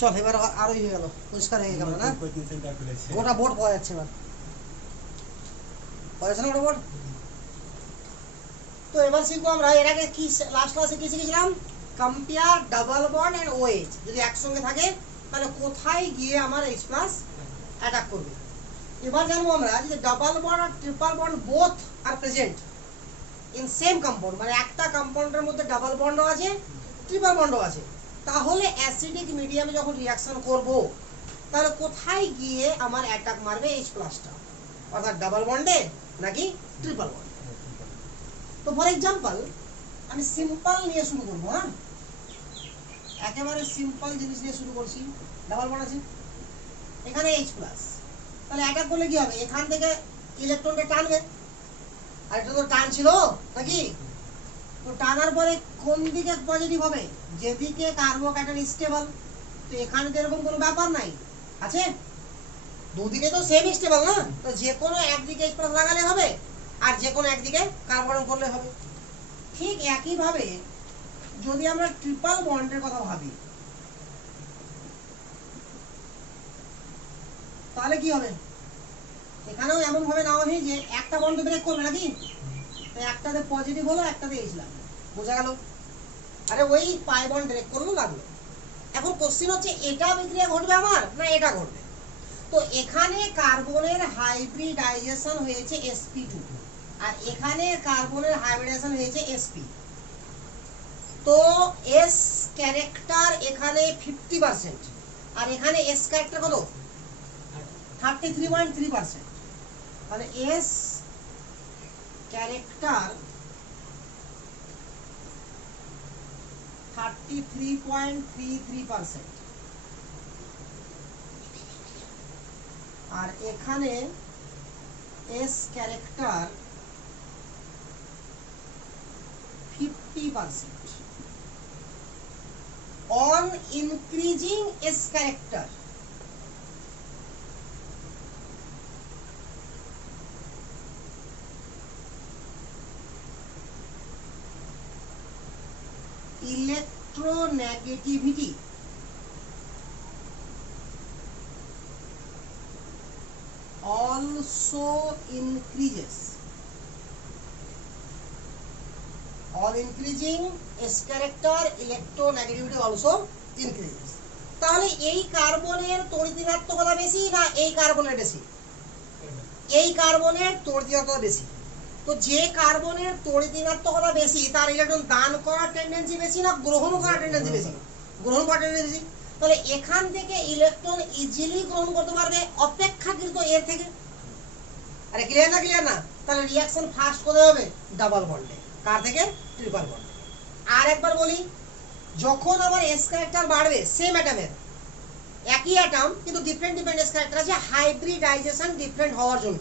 চল এবার আরোই হয়ে গেল, পরিষ্কার হয়ে গেল না, গোটা বোর্ড পাওয়া যাচ্ছে এবার, পাওয়া যাচ্ছে না গোটা বোর্ড। তো এবার শিখবো আমরা, এর আগে কি লাস্ট ক্লাসে কি শিখেছিলাম, compare double bond and OH, যদি একসঙ্গে থাকে তাহলে কোথায় গিয়ে আমার H+ অ্যাটাক করবে। এবার জানবো আমরা যে ডাবল বন্ড আর triple bond both are present in same compound, মানে একটা কম্পাউন্ডের মধ্যে ডাবল বন্ডও আছে ট্রিপল বন্ডও আছে, তাহলে অ্যাসিডিক মিডিয়ামে যখন রিঅ্যাকশন করব তাহলে কোথায় গিয়ে আমার অ্যাটাক মারবে H+টা, অর্থাৎ ডাবল বন্ডে নাকি ট্রিপল বন্ডে। তো ফর এক্সাম্পল আমি সিম্পল নিয়ে শুরু করবো, হ্যাঁ একেবারে সিম্পল জিনিস নিয়ে শুরু করছি, ডাবল বন্ড আছে এখানে H+, তাহলে অ্যাটাক করলে কি হবে, এখান থেকে ইলেকট্রনটা টানবে, আর এটা তো টানছিল নাকি, তো টানার পরে কোন দিকে পজিটিভ হবে, যেদিকে কার্বোক্যাটায়ন স্টেবল, তো এখানে তো এরকম কোনো ব্যাপার নাই, আছে দুদিকে তো সেম স্টেবল না, তো যে কোনো একদিকে H+ লাগালে হবে আর যে কোনো একদিকে কার্বন করলে হবে। ঠিক একই ভাবে যদি আমরা ট্রিপল বন্ডের কথা ভাবি তাহলে কি হবে, এখানেও এমন ভাবে না হবে যে একটা বন্ড ব্রেক করবে নাকি, তো একটাতে পজিটিভ হলো একটাতে H লাগলো, বোঝা গেল, আরে ওই পাই বন্ড ব্রেক করলো লাগলো। এখন কোশ্চেন হচ্ছে এটা বিক্রিয়া ঘটবে আমার না এটা ঘটবে, তো এখানে কার্বনের হাইব্রিডাইজেশন হয়েছে sp2 আর এখানে কার্বনের হাইব্রিডাইজেশন হয়েছে sp, তো s ক্যারেক্টার এখানে 50% আর এখানে s ক্যারেক্টার কত 33.3%, তাহলে s ক্যারেক্টার 33.33% আর এখানে s character 50%। on increasing s character electronegativity also increases, on increasing s character electronegativity also increases। তাহলে এই কার্বনের তড়িৎ-ঋণাত্মকতা বেশি না এই কার্বনের বেশি, এই কার্বনের তড়িৎ-ঋণাত্মকতা বেশি, তো যে কার্বনের তড়িৎ-ঋণাত্মকতা বেশি তার ইলেকট্রন দান করার টেন্ডেন্সি বেশি না গ্রহণ করার টেন্ডেন্সি বেশি, গ্রহণ করার টেন্ডেন্সি বেশি, তাহলে এখান থেকে ইলেকট্রন ইজিলি গ্রহণ করতে পারবে অপেক্ষাকৃত এর থেকে। আরে ক্লিয়ার না, ক্লিয়ার না, তাহলে রিঅ্যাকশন ফাস্ট কোথায় হবে ডাবল বন্ডে, কার থেকে ট্রিপল বন্ডে। আর একবার বলি, যখন আমার এস ক্যারেক্টার বাড়বে সেম অ্যাটমের, একই অ্যাটম কিন্তু ডিফারেন্ট ডিফারেন্ট এস ক্যারেক্টার আছে হাইব্রিডাইজেশন ডিফারেন্ট হওয়ার জন্য,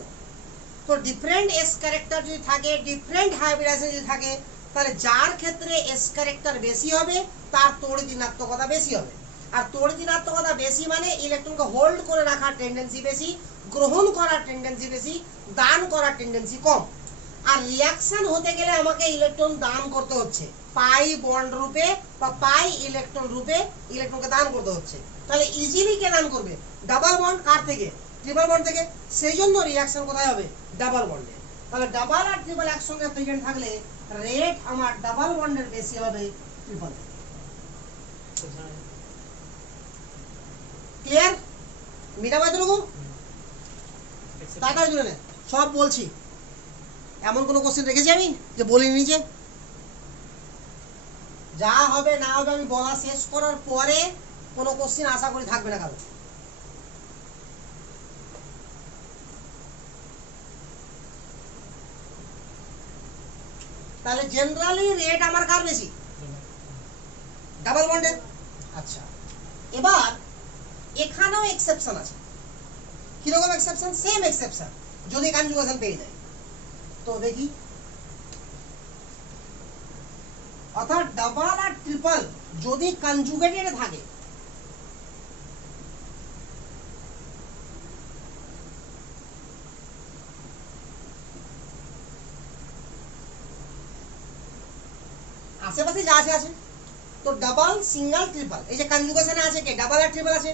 তো ডিফারেন্ট এস ক্যারেক্টার যদি থাকে ডিফারেন্ট হাইব্রিডাইজেশন যদি থাকে তাহলে যার ক্ষেত্রে এস ক্যারেক্টার বেশি হবে তার তড়িৎ-ঋণাত্মকতা বেশি হবে, আর তড়িৎ-ঋণাত্মকতা বেশি মানে ইলেকট্রনকে হোল্ড করে রাখার টেন্ডেন্সি বেশি, গ্রহণ করার টেন্ডেন্সি বেশি, দান করার টেন্ডেন্সি কম। আর রিঅ্যাকশন হতে গেলে আমাকে ইলেকট্রন দান করতে হচ্ছে পাই বন্ড রূপে বা পাই ইলেকট্রন রূপে, ইলেকট্রনকে দান করতে হচ্ছে, তাহলে ইজিলি কে দান করবে ডাবল বন্ড, কার থেকে ট্রিপল বন্ড থেকে, সেই জন্য রিঅ্যাকশন কোথায় হবে ডাবল বন্ডে। তাহলে ডাবল আর ট্রিপল একসঙ্গে প্রেজেন্ট থাকলে রেট আমার ডাবল বন্ডের বেশি হবে ট্রিপল থেকে। ক্লিয়ার, মিটাবো এতটুকু, তাড়াতাড়ি জুড়ে নে, সব বলছি, এমন কোনো কোশ্চেন রেখেছি আমি যে বলিনি নিচে, যা হবে না হবে আমি বলা শেষ করার পরে কোনো কোশ্চেন আশা করি থাকবে না কারো। তাহলে জেনারেলি রেট আমার কার বেশি ডাবল বন্ডের। আচ্ছা, এবার এখানেও এক্সেপশন আছে, কিরকম এক্সেপশন, সেম এক্সেপশন যদি কনজুগেশন পেয়ে যায়, তো দেখি, অর্থাৎ ডাবল আর ট্রিপল যদি কনজুগেটেড থাকে আশেপাশে যা আছে আছে তো ডাবল সিঙ্গেল ট্রিপল এই যে কনজুগেশনে আছে কি ডাবল আর ট্রিপল আছে,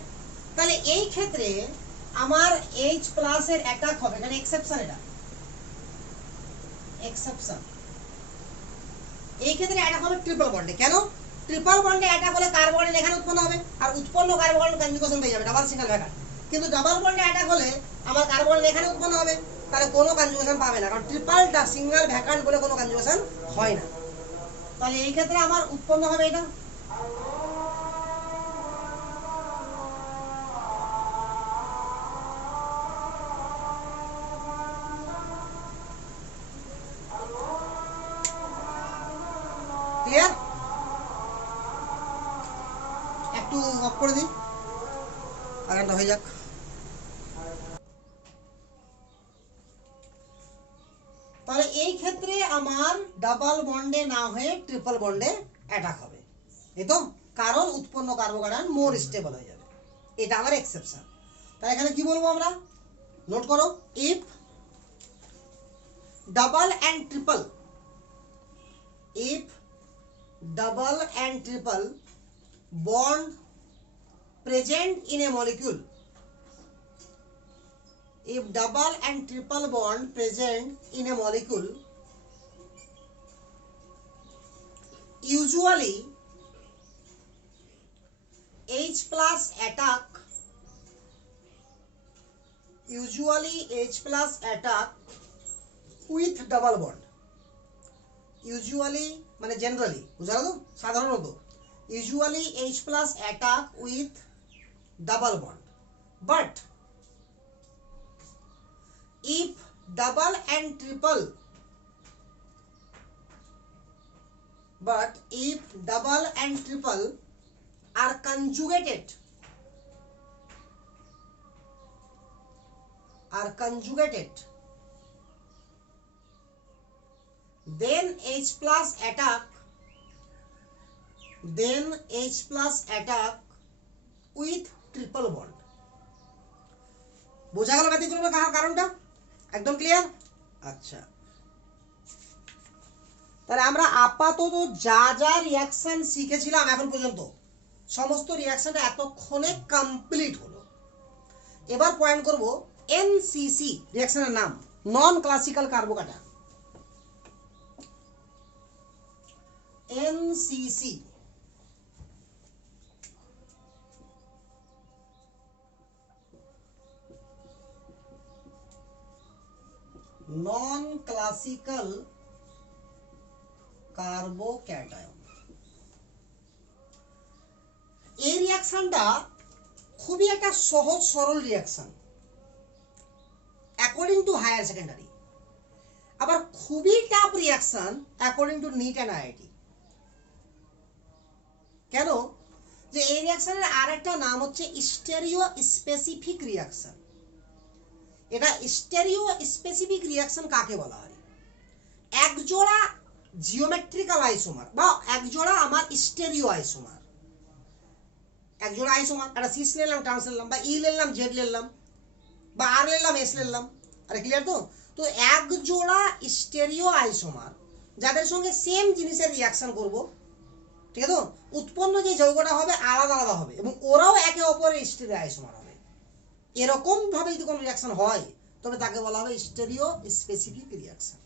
তাহলে এই ক্ষেত্রে আমার H প্লাস এর অ্যাটাক হবে, এখানে এক্সেপশন, এটা এক্সেপশন, এই ক্ষেত্রে অ্যাটাক হবে ট্রিপল বন্ডে। কেন? ট্রিপল বন্ডে অ্যাটাক হলে কার্বনের এখানে উৎপন্ন হবে আর উৎপন্ন কার্বন কনজুগেশন হয়ে যাবে ডাবল সিঙ্গেল ভ্যাকান্ট। কিন্তু ডাবল বন্ডে অ্যাটাক হলে আমার কার্বনের এখানে উৎপন্ন হবে, তাহলে কোনো কনজুগেশন পাবে না, কারণ ট্রিপলটা সিঙ্গেল ভ্যাকান্ট বলে কোনো কনজুগেশন হয় না। তাহলে এই ক্ষেত্রে আমার উৎপন্ন হবে এটা, ক্লিয়ার? একটু অফ করে দিই, আগানটা হয়ে যাক। তাহলে এই ক্ষেত্রে আমার ডাবল বন্ডে না হয়ে ট্রিপল বন্ডে অ্যাটাক হবে, এই তো, কারণ উৎপন্ন কার্বোকার্বন মোর স্টেবল হয়ে যাবে, এটা আমার এক্সেপশন। তাহলে এখানে কি বলবো আমরা, নোট করো, if double and triple, if double and triple bond present in a molecule, if double and triple bond present in a molecule, usually H plus attack, usually H plus attack with double bond, usually মানে generally বুঝালো তো, সাধারণত usually H plus attack with double bond, but if double and triple, but if double and triple are conjugated, then H plus attack, with triple bond. বোঝা গেল ব্যতিক্রমের কারণটা? একদম clear? আচ্ছা, তাহলে আমরা আপাতত যা যা রিঅ্যাকশন শিখেছিলাম এখন পর্যন্ত সমস্ত রিঅ্যাকশনটা এতক্ষণে কমপ্লিট হলো। এবার পয়েন্ট করব এনসিসি, রিঅ্যাকশনের নাম non classical carbocation, NCC. Non classical carbocation, এই রিঅ্যাকশনটা খুবই একটা সহজ সরল reaction according to higher secondary, আবার খুবই tough reaction according to NEET and IIT. কেন? যে এই রিঅ্যাকশনের আরেকটা নাম হচ্ছে স্টেরিও স্পেসিফিক রিঅ্যাকশন। এটা স্টেরিও স্পেসিফিক রিঅ্যাকশন কাকে বলা হয়? এক জোড়া জিওমেট্রিক্যাল আইসোমার বা এক জোড়া আমার স্টেরিও আইসোমার, এক জোড়া আইসোমার, একটা সিস নিলাম, ট্রান্স নিলাম, বা ই নিলাম, জেড নিলাম, বা আর নিলাম, এস নিলাম, আরে ক্লিয়ার তো? তো এক জোড়া স্টেরিও আইসোমার যাদের সঙ্গে সেম জিনিসের রিঅ্যাকশন করব, ঠিক আছে তো, উৎপন্ন যে যৌগটা হবে আলাদা আলাদা হবে এবং ওরাও একে অপরের স্টেরিও আইসোমার হবে। এরকম ভাবে যদি কোনো রিঅ্যাকশন হয় তবে তাকে বলা হবে স্টেরিও স্পেসিফিক রিঅ্যাকশন।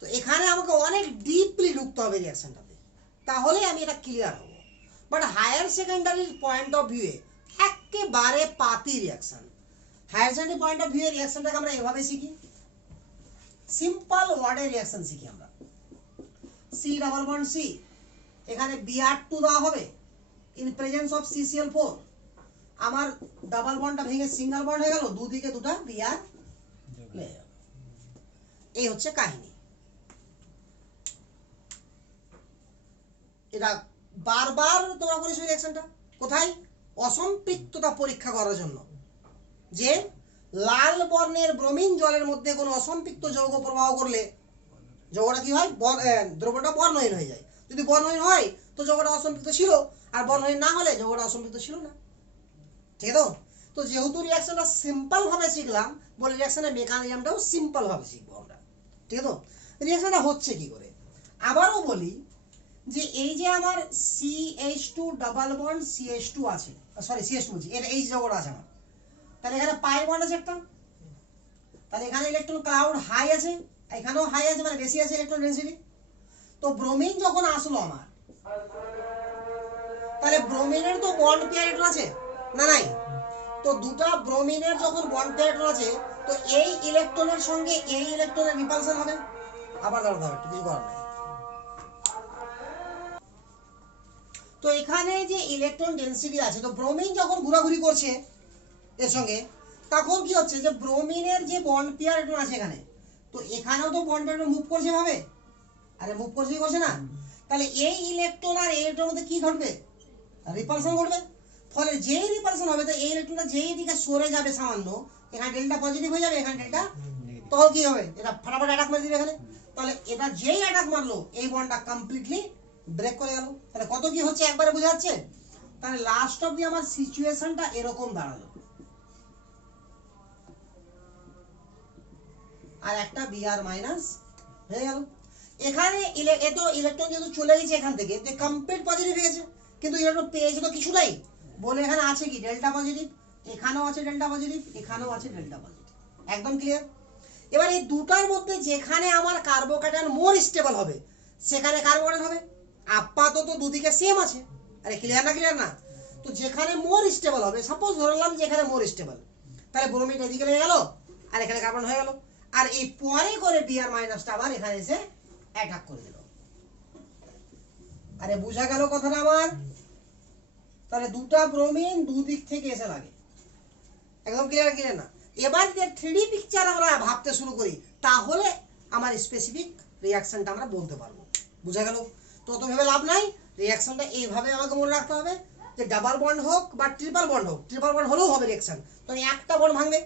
তো এখানে আমাকে অনেক ডিপলি ঢুকতে হবে রিঅ্যাকশনটাতে, তাহলে আমি এটা ক্লিয়ার হব। বাট হায়ার সেকেন্ডারির পয়েন্ট অফ ভিউয়ে একেবারে পাতি reaction. Higher secondary point of ভিউয়ে রিঅ্যাকশনটাকে আমরা এভাবে শিখি, সিম্পল ওয়ার্ডের রিঅ্যাকশন শিখি আমরা। সি ডাবল বন্ড সি, এখানে Br2 দেওয়া হবে ইন প্রেজেন্স অফ CCl4, আমার ডাবল বন্ডটা ভেঙে সিঙ্গেল বন্ড হয়ে গেল, দুদিকে দুটা Br লেগে গেল। এই হচ্ছে কাহিনী। এটা বারবার তোমরা করেছো রিঅ্যাকশনটা কোথায়? অসম্পৃক্ততা পরীক্ষা করার জন্য, যে লাল বর্ণের ব্রোমিন জলের মধ্যে কোনো অসম্পৃক্ত যৌগ প্রবাহ করলে যৌগটা কি হয়? দ্রব্যটা বর্ণহীন হয়ে যায়। যদি বর্ণহীন হয় তো যৌগটা অসম্পৃক্ত ছিল, আর বর্ণহীন না হলে যৌগটা অসম্পৃক্ত ছিল না, ঠিক আছে তো? তো যেহেতু রিঅ্যাকশনটা সিম্পল ভাবে শিখলাম বলে রিঅ্যাকশনের মেকানিজমটাও সিম্পল ভাবে শিখবো আমরা, ঠিক আছে তো? রিঅ্যাকশনটা হচ্ছে কি করে আবারও বলি, যে এই যে আমার CH2 ডাবল বন্ড CH2 আছে, সরি CH2 বলছি, এর H জোড়া আছে আমার, তাহলে এখানে পাই বন্ড আছে একটা, তাহলে এখানে ইলেকট্রন ক্লাউড হাই আছে, এখানেও হাই আছে, মানে বেশি আছে ইলেকট্রন ডেনসিটি। তো ব্রোমিন যখন আসলো আমার, তাহলে ব্রোমিনের তো বন্ড পেয়ার ইলেকট্রন আছে না নাই? তো দুটো ব্রোমিনের যখন বন্ড পেয়ার ইলেকট্রন আছে, তো এই ইলেকট্রনের সঙ্গে এই ইলেকট্রনের রিপালশন হবে, আবার দাঁড়াতে হবে, কিছু করার নাই। তো এখানে যে ইলেকট্রন ডেনসিটি আছে, তো ব্রোমিন যখন ঘোরাঘুরি করছে এর সঙ্গে, তখন কি হচ্ছে যে ব্রোমিনের যে বন্ড পেয়ার ইলেকট্রন আছে এখানে, তো এখানেও তো বন্ড পেয়ার মুভ করছে ভাবে, আরে মুভ করছে করছে না, তাহলে এই ইলেকট্রন আর এই ইলেকট্রনের মধ্যে কি ঘটবে? রিপালশন ঘটবে। ফলে যেই রিপালশন হবে, তো এই ইলেকট্রনটা যেই দিকে সরে যাবে সামান্য, এখানে ডেল্টা পজিটিভ হয়ে যাবে, এখানে ডেল্টা, তখন কি হবে? এটা ফটাফট অ্যাটাক মারি দিবে এখানে। তাহলে এটা যেই অ্যাটাক মারলো, এই বন্ডটা কমপ্লিটলি ব্রেক করে গেল। তাহলে কত কি হচ্ছে একবারে বোঝা যাচ্ছে? তাহলে লাস্ট অফ দি আমার সিচুয়েশনটা এরকম দাঁড়ালো, আর একটা Br মাইনাস হয়ে গেল। এখানে এতো ইলেকট্রন যেহেতু চলে গেছে এখান থেকে, যে কমপ্লিট পজিটিভ হয়ে গেছে, কিন্তু ইলেকট্রন পেয়েছে তো কিছু নাই, বলে এখানে আছে কি ডেল্টা পজিটিভ, এখানেও আছে ডেল্টা পজিটিভ, এখানেও আছে ডেল্টা পজিটিভ। একদম ক্লিয়ার? এবার এই দুটার মধ্যে যেখানে আমার কার্বোক্যাটায়ন মোর স্টেবল হবে, সেখানে কার্বোক্যাটায়ন হবে। আপাতত দুদিকে সেম আছে, আরে ক্লিয়ার না? ক্লিয়ার না? তো যেখানে মোর স্টেবল হবে, সাপোজ ধরলাম যে এখানে মোর স্টেবল, তাহলে ব্রোমিন এদিকে লেগে গেল, আর এখানে কার্বন হয়ে গেল, আর এই পরে করে Br মাইনাসটা আবার এখানে এসে অ্যাটাক করে দিল। আরে বুঝা গেল কথাটা আমার? তাহলে দুটা ব্রোমিন দুদিক থেকে এসে লাগে। একদম ক্লিয়ার? ক্লিয়ার না? এবার যে 3D পিকচার আমরা ভাবতে শুরু করি, তাহলে আমার স্পেসিফিক রিঅ্যাকশনটা আমরা বলতে পারবো। বুঝা গেল? তত ভেবে লাভ নাই, রিঅ্যাকশনটা এইভাবে আমাকে মনে রাখতে হবে যে ডাবল বন্ড হোক বা ট্রিপল বন্ড হোক, ট্রিপল বন্ড হলেও হবে রিঅ্যাকশন, তো একটা বন্ড ভাঙবে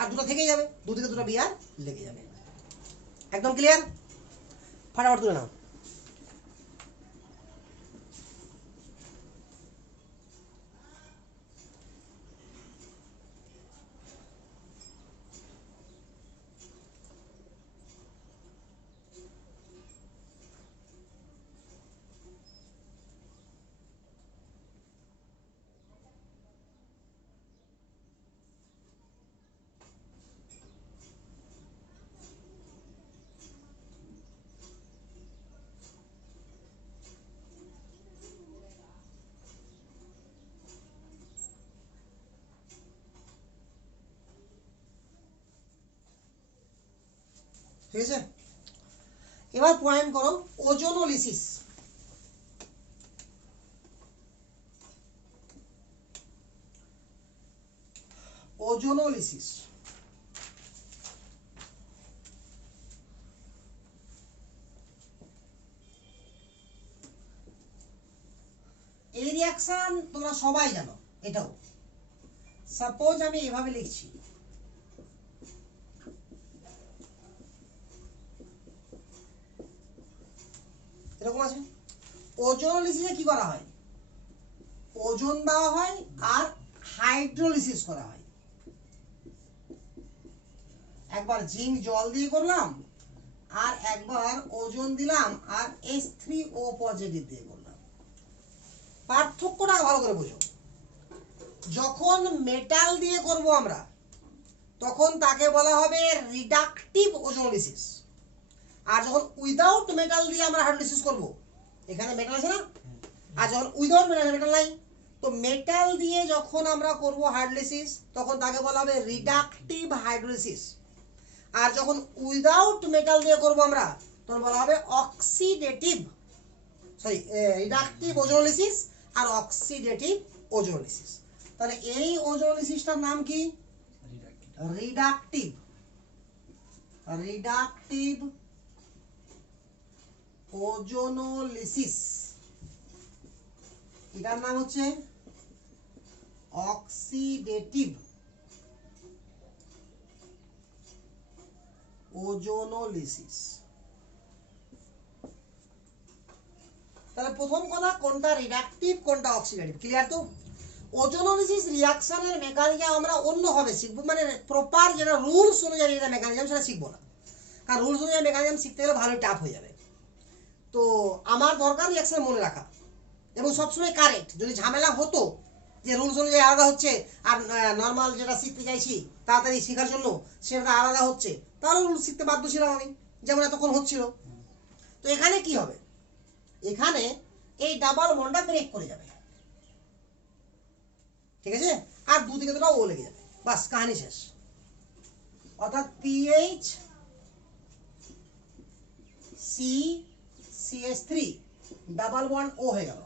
আর দুটো থেকেই যাবে, দুদিকে দুটো Br লেগে যাবে। একদম ক্লিয়ার? ফটাফট তুলে নাও। ঠিক আছে? এবার পয়েন্ট করো ওজোনোলিসিস। ওজোনোলিসিস এই রিঅ্যাকশন তোমরা সবাই জানো। এটাও সাপোজ আমি এভাবে লিখছি, এরকম আছে। ওজোনোলিসিসে কি করা হয়? ওজন দেওয়া হয় আর হাইড্রোলিসিস করা হয়। একবার জিঙ্ক জল দিয়ে করলাম, আর একবার ওজন দিলাম আর H3O পজিটিভ দিয়ে করলাম। পার্থক্যটা ভালো করে বুঝো। যখন মেটাল দিয়ে করব আমরা, তখন তাকে বলা হবে রিডাকটিভ ওজোনোলিসিস। আর যখন উইদাউট মেটাল দিয়ে আমরা হাইড্রোলিসিস করব, এখানে মেটাল আছে না, আর যখন উইদাউট মেটাল নাই, তো মেটাল দিয়ে যখন আমরা করব হাইড্রোলিসিস, তখন তাকে বলা হবে রিডাকটিভ হাইড্রোলিসিস। আর যখন উইদাউট মেটাল দিয়ে করব আমরা, তখন বলা হবে অক্সিডেটিভ, সরি রিডাকটিভ ওজোনোলিসিস আর অক্সিডেটিভ ওজোনোলিসিস। তাহলে এই ওজোনোলিসিসটার নাম কি? রিডাকটিভ। রিডাকটিভ ওজোনোলিসিস, এটার নাম হচ্ছে অক্সিডেটিভ ওজোনোলিসিস। তাহলে প্রথম কথা, কোনটা রিডাকটিভ কোনটা অক্সিডেটিভ, ক্লিয়ার তো? ওজোনোলিসিস রিঅ্যাকশনের মেকানিজম আমরা অন্যভাবে শিখবো, মানে প্রপার যেটা রুলস অনুযায়ী যেটা মেকানিজম সেটা শিখবো না, কারণ রুলস অনুযায়ী মেকানিজম শিখতে গেলে ভালো টাফ হয়ে যাবে। তো আমার দরকার রিয়াকশন মনে রাখা এবং সবসময় কারেক্ট। যদি ঝামেলা হতো যে রুলস অনুযায়ী আলাদা হচ্ছে আর নর্মাল যেটা শিখতে চাইছি তাড়াতাড়ি শেখার জন্য সেটা আলাদা হচ্ছে, তাহলে রুলস শিখতে বাধ্য ছিলাম আমি, যেমন এতক্ষণ হচ্ছিল। তো এখানে কি হবে, এখানে এই ডাবল বন্ডটা ব্রেক করে যাবে, ঠিক আছে, আর দুদিকে দুটো ও লেগে যাবে, বাস কাহিনী শেষ। অর্থাৎ পিএইচ CH3 ডাবল বন্ড ও হয়ে গেল,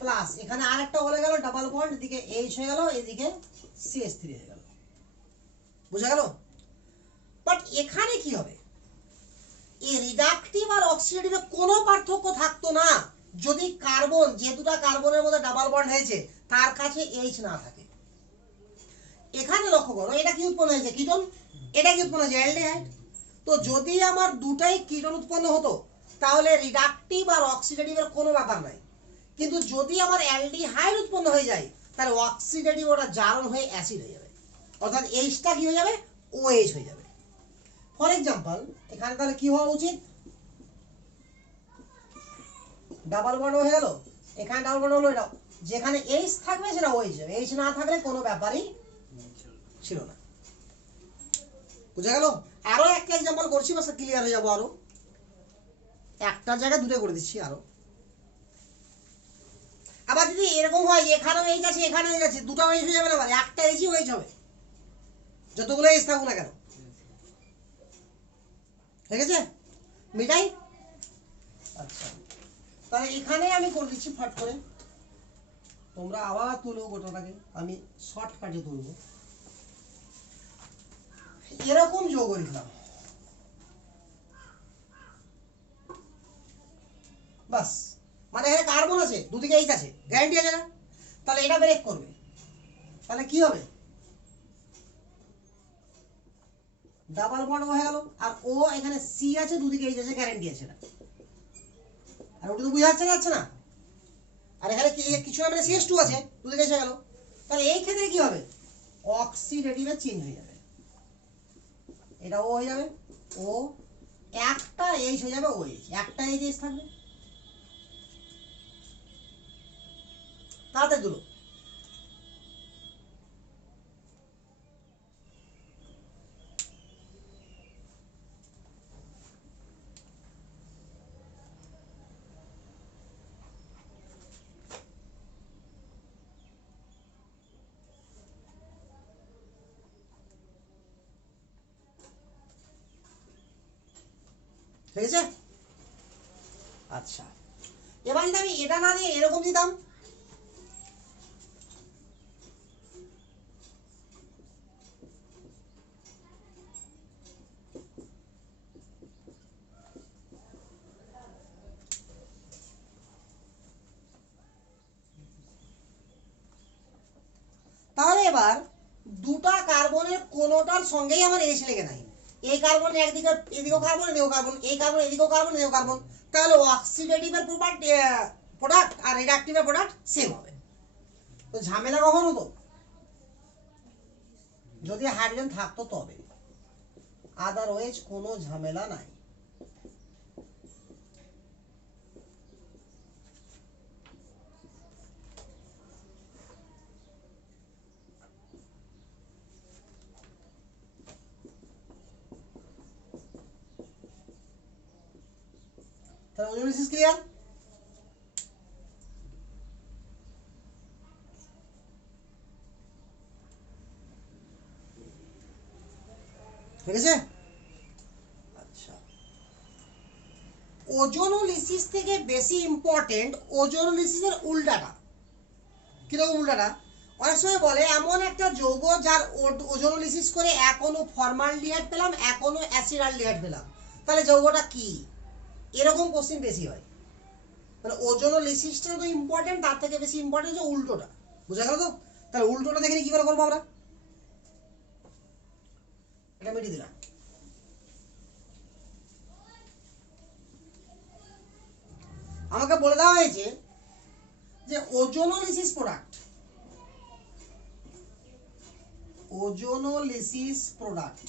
প্লাস এখানে আরেকটা হয়ে গেল ডাবল বন্ড, এদিকে H হয়ে গেল, এদিকে CH3 হয়ে গেল, বুঝা গেল। বাট এখানে কি হবে, এই রিডাকটিভ আর অক্সিডেটিভে কোনো পার্থক্য থাকতো না যদি কার্বন, যে দুটো কার্বনের মধ্যে ডাবল বন্ড হয়েছে তার কাছে H না থাকে। এখানে লক্ষ্য করো, এটা কি উৎপন্ন হয়েছে, কিটোন, এটা কি উৎপন্ন হয়েছে, অ্যালডিহাইড। তো যদি আমার দুটাই কিটোন উৎপন্ন হতো তাহলে রিডাকটিভ আর অক্সিডেটিভের কোনো ব্যাপার নাই। কিন্তু যদি আমার অ্যালডিহাইড উৎপন্ন হয়ে যায় তাহলে অক্সিডেটিভ ওটা জারণ হয়ে অ্যাসিড হয়ে যাবে, অর্থাৎ এইচটা কি হয়ে যাবে, OH হয়ে যাবে। ফর এক্সাম্পল এখানে তাহলে কি হওয়া উচিত, ডাবল বন্ড হয়ে গেল, এখানে ডাবল বন্ড হলো, এটা যেখানে H থাকবে সেটা OH যাবে, H না থাকলে কোনো ব্যাপারই ছিল না, বুঝা গেল। আরো একটা এক্সাম্পল করছি, বাস ক্লিয়ার হয়ে যাবো। আরো একটা জায়গায় দুটো করে দিচ্ছি আরো। আবার যদি এরকম হয় যে এখানেও H আছে এখানেও H আছে, দুটো H হয়ে যাবে না, আবার একটা H হবে, যতগুলো H থাকুক না কেন, ঠিক আছে, মিটাই। আচ্ছা তাহলে এখানে আমি করে দিচ্ছি ফাট করে, তোমরা আবার তুলো গোটাটাকে, আমি শর্টকাটে তুলবো। এরকম যোগ লিখলাম, বাস, মানে এখানে কার্বন আছে, দুদিকে H আছে, গ্যারান্টি আছে না, তাহলে এটা ব্রেক করবে, তাহলে কি হবে, ডাবল বন্ড হয়ে গেল, আর ও এখানে C আছে, দুদিকে H আছে, গ্যারান্টি আছে না, আর ওটা তো বুঝা যাচ্ছে না, আর এখানে কিছু না, মানে CH2 আছে, দুদিকে এসে গেল, তাহলে এই ক্ষেত্রে কি হবে, অক্সিডেটিভে চেঞ্জ হয়ে যাবে, এটা ও হয়ে যাবে, ও একটা H হয়ে যাবে, OH একটা H থাকবে, তাড়াতাড়ি দুলো। ঠিক আছে, আচ্ছা এবার যদি আমি এটা না দিয়ে এরকম দিতাম, তাহলে এবার দুটা কার্বনের কোনোটার সঙ্গেই আমার H লেগে নাই, এই কার্বন একদিকে, এদিকেও কার্বন এদিকেও কার্বন, এই কার্বন এদিকেও কার্বন এদিকেও কার্বন, তাহলে অক্সিডেটিভের প্রোডাক্ট আর রিডাকটিভের প্রোডাক্ট সেম হবে। তো ঝামেলা কখন হতো, যদি হাইড্রোজেন থাকতো তবে, আদারওয়াইজ কোনো ঝামেলা নাই। তাহলে ওজোলিসিস ক্লিয়ার, ঠিক আছে। আচ্ছা ওজোনোলিসিস থেকে বেশি ইম্পর্টেন্ট ওজোনোলিসিসের উল্টাটা। কিরকম উল্টাটা, অনেক সময় বলে এমন একটা যৌগ যার ওজোনোলিসিস করে এখনো ফর্মালডিহাইড পেলাম, এখনো অ্যাসিডালডিহাইড পেলাম, তাহলে যৌগটা কি, এরকম কোশ্চেন বেশি হয়। মানে ওজোনোলিসিসটা তো ইম্পর্টেন্ট, তার থেকে বেশি ইম্পর্টেন্ট হচ্ছে উল্টোটা, বুঝা গেল তো। তাহলে উল্টোটা দেখে কি করে করবো আমরা, এটা মিটিয়ে দিলাম। আমাকে বলে দেওয়া হয়েছে যে ওজোনোলিসিস প্রোডাক্ট, ওজোনোলিসিস প্রোডাক্ট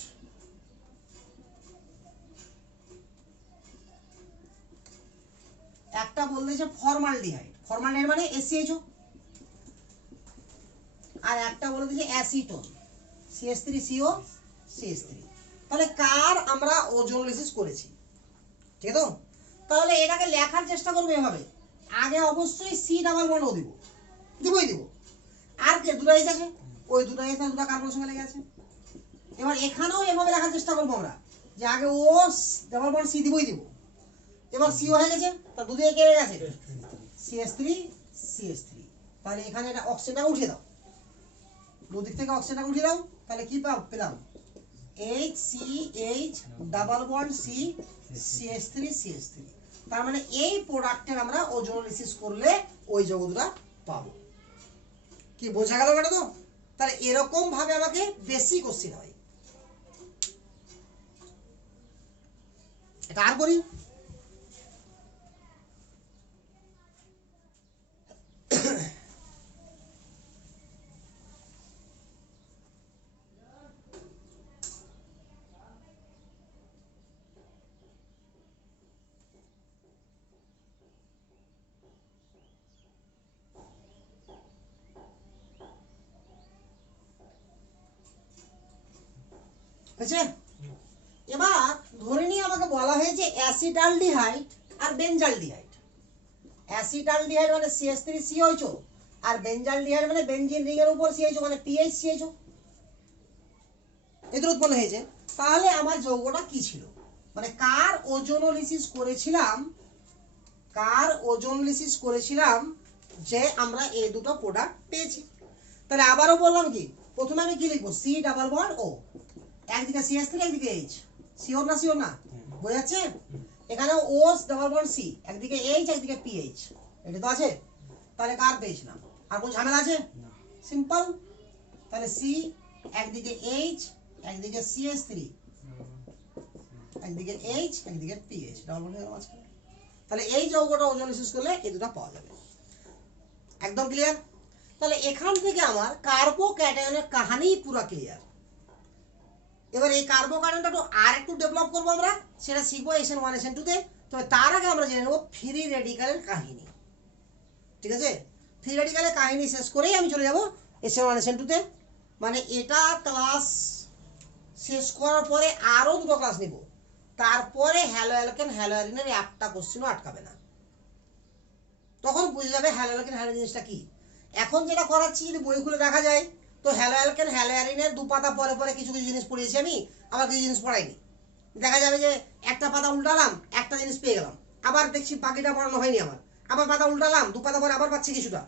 একটা বলতেছে ফর্মালডিহাইড, ফর্মালডিহাইড মানে এসিএইচও, আর একটা বলে দিয়েছে অ্যাসিটোন, CH3CO CH3। তাহলে কার আমরা ওজোনোলিসিস করেছি, ঠিক আছে? তাহলে এটাকে লেখার চেষ্টা করবো এভাবে, আগে অবশ্যই C ডাবল বন্ড ও দিবই দিব, আর কে দুটো এইচ আছে, ওই দুটো এইচ দুটো কার্বন সঙ্গে লেগে আছে। এবার এখানেও এভাবে লেখার চেষ্টা করবো আমরা, যে আগে ও ডাবল বন্ড C দিবই দিব। এবার C হয়ে গেছে, তা দুদিকে কে গেছে CH3 CH3। তাহলে এখানে এটা অক্সিজেনটা উঠিয়ে দাও, দুদিক থেকে অক্সিজেনটা উঠিয়ে দাও, তাহলে কি পেলাম HCH double bond C CH3 CH3। তার মানে এই প্রোডাক্টের আমরা ওজোনোলিসিস করলে ওই যৌগটা পাবো। কি বোঝা গেল এটা? তো তাহলে এরকম ভাবে আমাকে বেশি কোশ্চেন হয়। এটা আর করি, বুঝছে? এবার ধরে নিয়ে আমাকে বলা হয়েছে অ্যাসিটালডিহাইড আর বেঞ্জালডিহাইড। অ্যাসিটালডিহাইড মানে CH3COH, আর বেঞ্জালডিহাইড মানে বেনজিন রিং এর উপর CHO মানে PHCHO, এদের উৎপন্ন হয়েছে। তাহলে আমার যৌগটা কি ছিল, মানে কার ওজোনোলিসিস করেছিলাম যে আমরা এই দুটো প্রোডাক্ট পেয়েছি। তাহলে আবারও বললাম কি, প্রথমে আমি কি লিখবো, C ডাবল বন্ড O, একদিকে CH3 একদিকে H, শিওর না বোঝা যাচ্ছে? এখানে O ডাবল বন্ড C, একদিকে H একদিকে PH, এটা তো আছে। তাহলে কার পেয়েছিলাম, আর কোন ঝামেলা আছে? সিম্পল। তাহলে C একদিকে H একদিকে CH3 একদিকে H একদিকে PH, ডাবল বন্ড হয়ে গেল। তাহলে এই যৌগটা ওজোনোলিসিস করলে এই দুটো পাওয়া যাবে। একদম ক্লিয়ার? তাহলে এখান থেকে আমার কার্বোক্যাটায়নের কাহিনী পুরো ক্লিয়ার। এবার এই কার্বোক্যাটায়নটা তো আর একটু ডেভেলপ করবো আমরা, সেটা শিখবো SN1 SN2 তে। তবে তার আগে আমরা জেনে নেব ফ্রি রেডিক্যালের কাহিনী, ঠিক আছে? ফ্রি রেডিক্যালের কাহিনী শেষ করেই আমি চলে যাব SN1 SN2 তে। মানে এটা ক্লাস শেষ করার পরে আরো দুটো ক্লাস নিব, তারপরে হ্যালো অ্যালকেন হ্যালো অ্যারিনের একটা কোশ্চেনও আটকাবে না, তখন বুঝে যাবে হ্যালো অ্যালকেন হ্যালো জিনিসটা কি। এখন যেটা করাচ্ছি যদি বই খুলে দেখা যায়, তো হ্যালো অ্যালকেন হ্যালো অ্যারিনের দু পাতা পরে পরে কিছু কিছু জিনিস পড়িয়েছি আমি, আবার কিছু জিনিস পড়াইনি। দেখা যাবে যে একটা পাতা উল্টালাম, একটা জিনিস পেয়ে গেলাম, আবার দেখছি বাকিটা পড়ানো হয়নি আমার, আবার পাতা উল্টালাম, দু পাতা পরে আবার পাচ্ছি কিছুটা,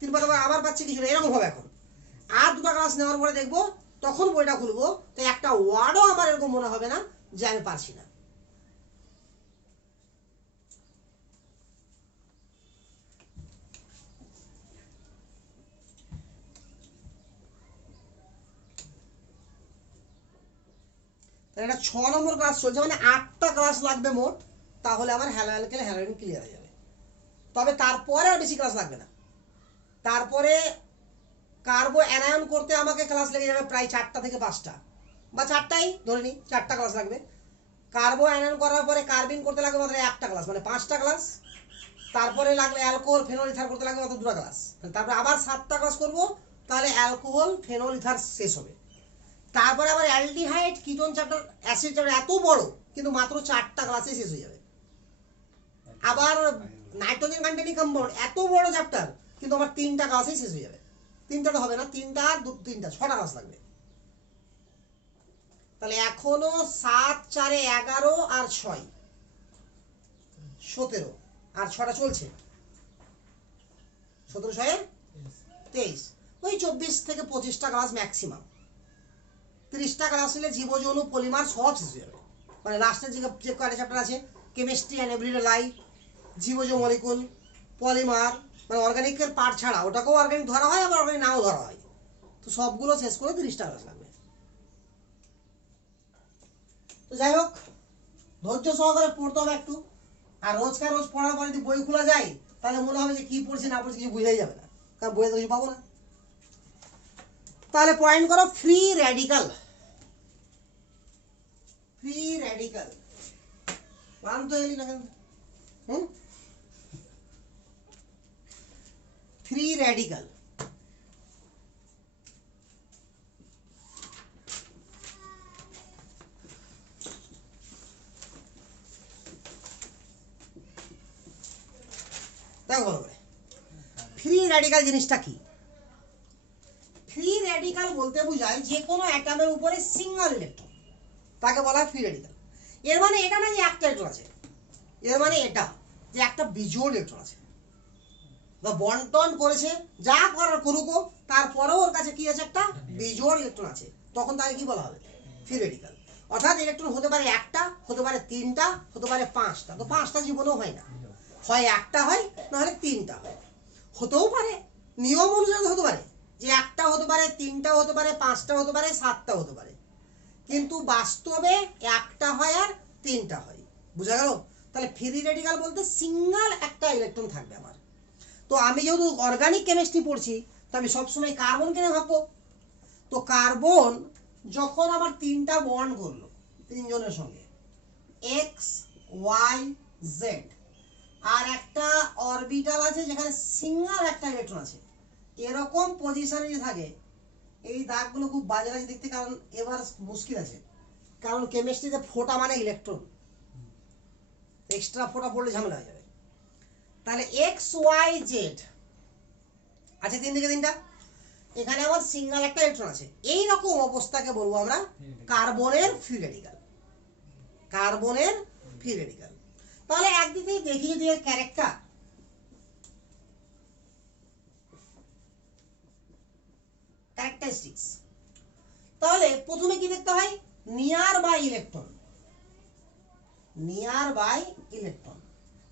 তিন পাতা পরে আবার পাচ্ছি কিছুটা, এরকম হবে। এখন আর দুটো ক্লাস নেওয়ার পরে দেখবো, তখন বইটা খুলবো, তো একটা ওয়ার্ডও আমার এরকম মনে হবে না যে আমি পারছি না। এটা 6 নম্বর ক্লাস চলছে, মানে 8টা ক্লাস লাগবে মোট, তাহলে আমার hello alkane hello arene clear হয়ে যাবে। তবে তারপরে আর বেশি ক্লাস লাগবে না, তারপরে কার্বো অ্যানায়ন করতে আমাকে ক্লাস লেগে যাবে প্রায় 4টা থেকে 5টা, বা 4টাই ধরে নিই, 4টা ক্লাস লাগবে। কার্বো অ্যানায়ন করার পরে কার্বিন করতে লাগবে মাত্র 1টা ক্লাস, মানে 5টা ক্লাস। তারপরে লাগবে অ্যালকোহল ফেনল ইথার করতে লাগবে মাত্র 2টা ক্লাস, তারপরে আবার 7টা ক্লাস করব, তাহলে অ্যালকোহল ফেনল ইথার শেষ হবে। তারপরে আবার aldehyde ketone chapter acid chapter এত বড়, কিন্তু মাত্র 4টা ক্লাসে শেষ হয়ে যাবে। আবার নাইট্রোজেন কন্টেনিং কম্পাউন্ড এত বড় চ্যাপ্টার, কিন্তু আমার 3টা ক্লাসেই শেষ হয়ে যাবে। 3টা তো হবে না, 3টা আর 3টা 6টা ক্লাস লাগবে। তাহলে এখনো 7 4 11 আর 6 17, আর 6টা চলছে, 17 6 23, ওই 24 থেকে 25টা ক্লাস ম্যাক্সিমাম। 30টা ক্লাস নিলে জীবযৌন পলিমার সব শেষ হয়ে যাবে। মানে লাস্টের যে কয়টা চ্যাপ্টার আছে, কেমিস্ট্রি অ্যান্ড এভরিডে লাইফ, জীবজ মলিকুল, পলিমার, মানে অর্গানিকের পার্ট ছাড়া ওটাকেও অর্গানিক ধরা হয়, আবার অর্গানিক নাও ধরা হয়, তো সবগুলো শেষ করে 30টা ক্লাস লাগবে। তো যাই হোক, ধৈর্য সহকারে পড়তে হবে একটু, আর রোজকার রোজ পড়ার পর যদি বই খোলা যায়, তাহলে মনে হবে যে কি পড়ছি না পড়ছি কিছু বুঝাই যাবে না, কারণ বইয়ে তো কিছু পাবো না। তাহলে পয়েন্ট করো ফ্রি র্যাডিক্যাল। ফ্রি র্যাডিক্যাল 1 তো এলি না কেন? Free radical. দেখো ভালো করে, ফ্রি র্যাডিক্যাল জিনিসটা কি? ফ্রি র্যাডিক্যাল বলতে বোঝায় যে কোনো অ্যাটমের উপরে সিঙ্গেল ইলেকট্রন, তাকে বলা হয় ফ্রি র্যাডিক্যাল। এর মানে এটা না যে একটা ইলেকট্রন আছে, এর মানে এটা যে একটা বিজোড় ইলেকট্রন আছে, বা বন্টন করেছে, যা করার করুক, তারপরেও ওর কাছে কি আছে, একটা বিজোড় ইলেকট্রন আছে, তখন তাকে কি বলা হবে? Free radical. অর্থাৎ ইলেকট্রন হতে পারে একটা, হতে পারে তিনটা, হতে পারে পাঁচটা। তো পাঁচটা জীবনেও হয় না, হয় একটা হয়, নাহলে তিনটা হয়। হতেও পারে, নিয়ম অনুযায়ী হতে পারে যে একটা হতে পারে, তিনটা হতে পারে, পাঁচটা হতে পারে, সাতটা হতে পারে, কিন্তু বাস্তবে একটা হয় আর তিনটা হয়। বুঝা গেল? তাহলে ফ্রি র্যাডিক্যাল বলতে সিঙ্গেল একটা ইলেকট্রন থাকবে আমার। তো আমি যেহেতু অর্গানিক কেমিস্ট্রি পড়ছি, তো আমি সবসময় কার্বন কেন ভাববো। তো কার্বন যখন আমার তিনটা বন্ড করলো তিনজনের সঙ্গে, এক্স ওয়াই জেড, আর একটা অরবিটাল আছে যেখানে সিঙ্গেল একটা ইলেকট্রন আছে, এরকম পজিশনে যে থাকে, এই দাগগুলো খুব বাজে লাগে দেখতে, কারণ এবার মুশকিল আছে, কারণ কেমিস্ট্রিতে ফোঁটা মানে ইলেকট্রন, এক্সট্রা ফোঁটা পড়লে ঝামেলা হয়ে যাবে। তাহলে এক্স ওয়াই জেড আছে, তিন দিকে তিনটা, এখানে আমার সিঙ্গেল একটা ইলেকট্রন আছে। এই রকম অবস্থাকে বলবো আমরা কার্বনের ফ্রি র্যাডিক্যাল। কার্বনের ফ্রি র্যাডিক্যাল। তাহলে একদিকে দেখি যদি এর ক্যারেক্টার, ক্যারেক্টারিস্টিক্স, তাহলে প্রথমে কি দেখতে হয়? Near by electron. Near by electron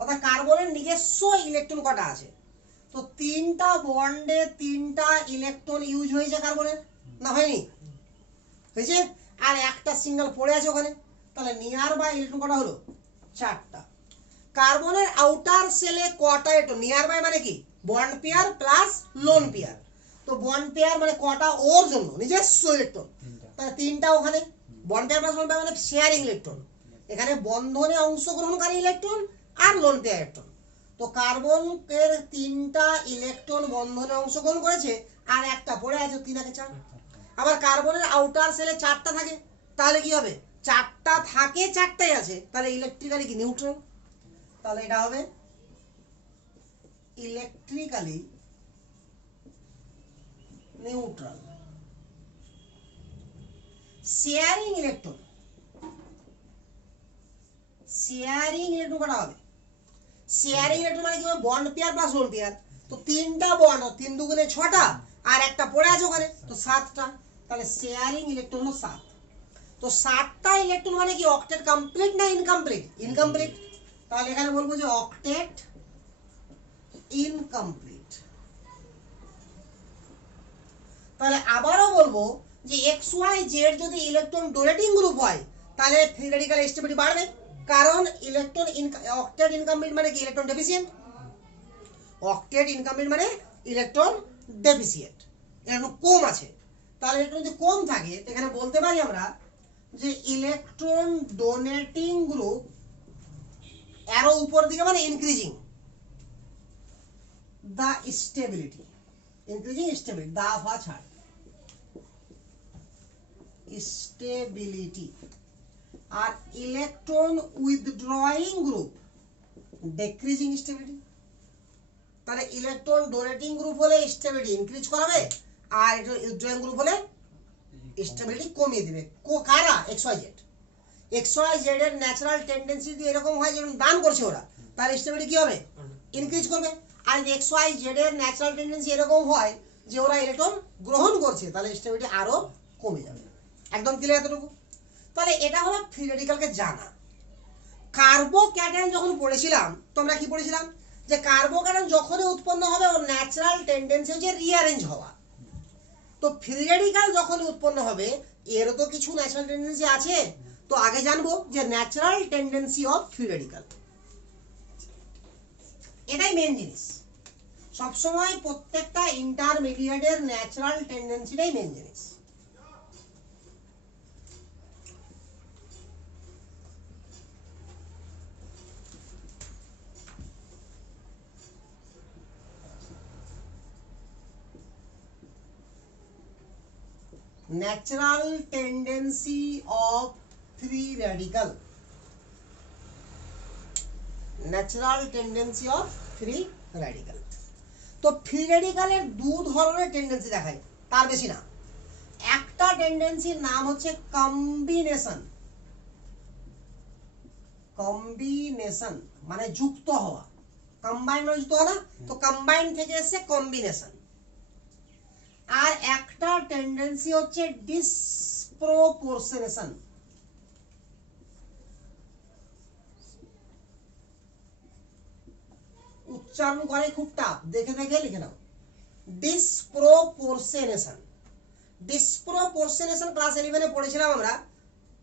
অর্থাৎ কার্বনের নিজস্ব ইলেকট্রন কটা আছে। তো তিনটা বন্ডে তিনটা ইলেকট্রন ইউজ হয়েছে কার্বনের, না হয়নি? হয়েছে। আর একটা সিঙ্গেল পড়ে আছে ওখানে, তাহলে নিয়ার বাই ইলেকট্রন কটা হলো? চারটা। কার্বনের আউটার সেলে কটা ইলেকট্রন? নিয়ার বাই মানে কি? Bond pair plus lone pair. তো বন্ড পেয়ার মানে কটা ওর জন্য নিজস্ব ইলেকট্রন, তাহলে তিনটা ওখানে। Bond pair plus lone pair মানে শেয়ারিং ইলেকট্রন, এখানে বন্ধনে অংশগ্রহণকারী ইলেকট্রন আর লোন পেয়ার ইলেকট্রন। তো কার্বন এর তিনটা ইলেকট্রন বন্ধনে অংশগ্রহণ করেছে, আর একটা পড়ে আছে, তিন আগে চার। আবার কার্বনের আউটার সেলে চারটা থাকে, তাহলে কি হবে? চারটা থাকে, চারটাই আছে, তাহলে ইলেকট্রিক্যালি কি নিউট্রাল। তাহলে এটা হবে electrically neutral. Sharing electron, sharing electron কটা হবে? শেয়ারিং ইলেকট্রন মানে কি হবে? Bond pair plus lone pair. তো তিনটা বন্ড, তিন দুগুণে ছটা, আর একটা পড়ে আছে ওখানে, তো সাতটা। তাহলে শেয়ারিং ইলেকট্রন হলো সাত। তো সাতটা ইলেকট্রন মানে কি অক্টেট কমপ্লিট না ইনকমপ্লিট? ইনকমপ্লিট। তাহলে এখানে বলবো যে অক্টেট ইনকমপ্লিট। তাহলে আবারও বলবো যে এক্স ওয়াই জেড যদি ইলেকট্রন ডোনেটিং গ্রুপ হয়, তাহলে ফ্রি র্যাডিক্যাল স্টেবিলিটি বাড়বে, কারণ ইলেকট্রন অক্টেট ইনকমপ্লিট মানে কি? Electron deficient. অক্টেট ইনকমপ্লিট মানে ইলেকট্রন ডেফিসিয়েন্ট, ইলেকট্রন কম আছে। তাহলে ইলেকট্রন যদি কম থাকে, এখানে বলতে পারি আমরা যে ইলেকট্রন ডোনেটিং গ্রুপ অ্যারো উপর দিকে মানে increasing the stability, increasing stability, the ফা ছাড় স্টেবিলিটি। আর electron withdrawing group decreasing stability. তাহলে ইলেকট্রন ডোনেটিং গ্রুপ হলে স্টেবিলিটি ইনক্রিজ করাবে, আর উইথড্রয়িং গ্রুপ হলে স্টেবিলিটি কমিয়ে দিবে। কারা? X Y Z. X Y Z এর ন্যাচারাল টেন্ডেন্সি যদি এরকম হয় যেমন দান করছে ওরা, তাহলে স্টেবিলিটি কি হবে? ইনক্রিজ করবে। আর এক্স ওয়াই জেড এর ন্যাচারাল টেন্ডেন্সি এরকম হয় যে ওরা ইলেকট্রন গ্রহণ করছে, তাহলে স্টেবিলিটি আরো কমে যাবে। একদম ক্লিয়ার এতটুকু? তাহলে এটা হলো ফ্রি র্যাডিক্যালকে জানা। কার্বোক্যাটায়ন যখন পড়েছিলাম, তোমরা কি পড়েছিলাম? যে কার্বোক্যাটায়ন যখনই উৎপন্ন হবে ওর ন্যাচারাল টেন্ডেন্সি হচ্ছে রিঅ্যারেঞ্জ হওয়া। তো ফ্রি র্যাডিক্যাল যখনই উৎপন্ন হবে, এরও তো কিছু ন্যাচারাল টেন্ডেন্সি আছে। তো আগে জানবো যে natural tendency of free radical, এটাই মেন জিনিস। সবসময় প্রত্যেকটা ইন্টারমিডিয়েটের ন্যাচারাল টেন্ডেন্সিটাই মেন জিনিস। Natural tendency of free radical, natural tendency of free radical. তো ফ্রি রেডিক্যালের দু ধরনের টেন্ডেন্সি দেখায়, তার বেশি না। একটা টেন্ডেন্সির নাম হচ্ছে কম্বিনেশন, কম্বিনেশন মানে যুক্ত হওয়া, কম্বাইন মানে যুক্ত হওয়া না, তো কম্বাইন থেকে এসে কম্বিনেশন। আর একটা টেন্ডেন্সি হচ্ছে ডিসপ্রপোর্শনেশন, উচ্চারণ করে খুব টাফ, দেখে দেখে লিখে নাও। ডিসপ্রপোর্শনেশন, ডিসপ্রপোর্শনেশন ক্লাস 11 এ পড়েছিলাম আমরা,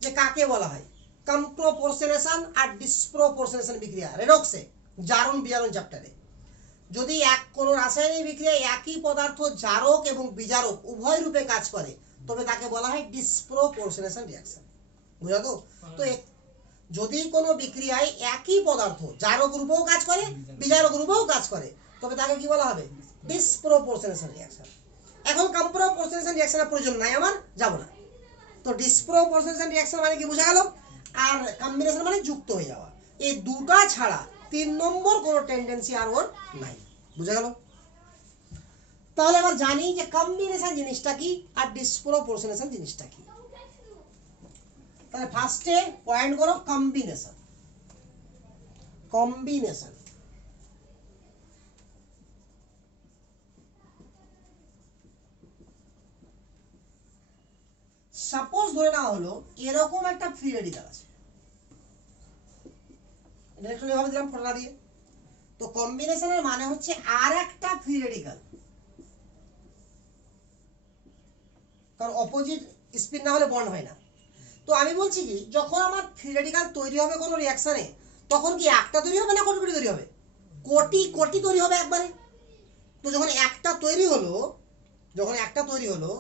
যে কাকে বলা হয়। কম্প্রপোর্শনেশন আর ডিসপ্রপোর্শনেশন বিক্রিয়া রেডক্সে জারণ বিজারণ চ্যাপ্টারে। যদি কোনো রাসায়নিক বিক্রিয়ায় একই পদার্থ জারক এবং বিজারক উভয় রূপে কাজ করে, তবে তাকে বলা হয় ডিসপ্রপোর্শনেশন রিঅ্যাকশন। বুঝা তো? তো যদি কোনো বিক্রিয়ায় একই পদার্থ জারক রূপেও কাজ করে বিজারক রূপেও কাজ করে, তবে তাকে কি বলা হবে? ডিসপ্রপোর্শনেশন রিঅ্যাকশন। এখন কম্প্রপোর্শনেশন রিঅ্যাকশনের প্রয়োজন নাই, আমার যাব না। তো ডিসপ্রপোর্শনেশন রিঅ্যাকশন মানে কি বোঝা গেল, আর কম্বিনেশন মানে যুক্ত হয়ে যাওয়া। এই দুটা ছাড়া 3 নম্বর কোনো টেন্ডেন্সি আর ওর নাই। বুঝা গেল? তাহলে এবার জানি যে কম্বিনেশন জিনিসটা কি আর ডিসপ্রপোর্শনেশন জিনিসটা কি। তাহলে ফার্স্টে পয়েন্ট করো কম্বিনেশন। কম্বিনেশন সাপোজ ধরে নেওয়া হলো এরকম একটা ফ্রি রেডিক্যাল আছে, ইলেকট্রন এভাবে দিলাম ফোটনা দিয়ে। তো কম্বিনেশনের মানে হচ্ছে আর একটা ফ্রি রেডিক্যাল, কারণ অপোজিট স্পিন না হলে বন্ড হয় না। তো আমি বলছি কি, যখন আমার ফ্রি রেডিক্যাল তৈরি হবে কোনো রিঅ্যাকশনে, তখন কি একটা তৈরি হবে না কোটি কোটি তৈরি হবে? কোটি কোটি তৈরি হবে একবারে। তো যখন একটা তৈরি হলো, যখন একটা তৈরি হলো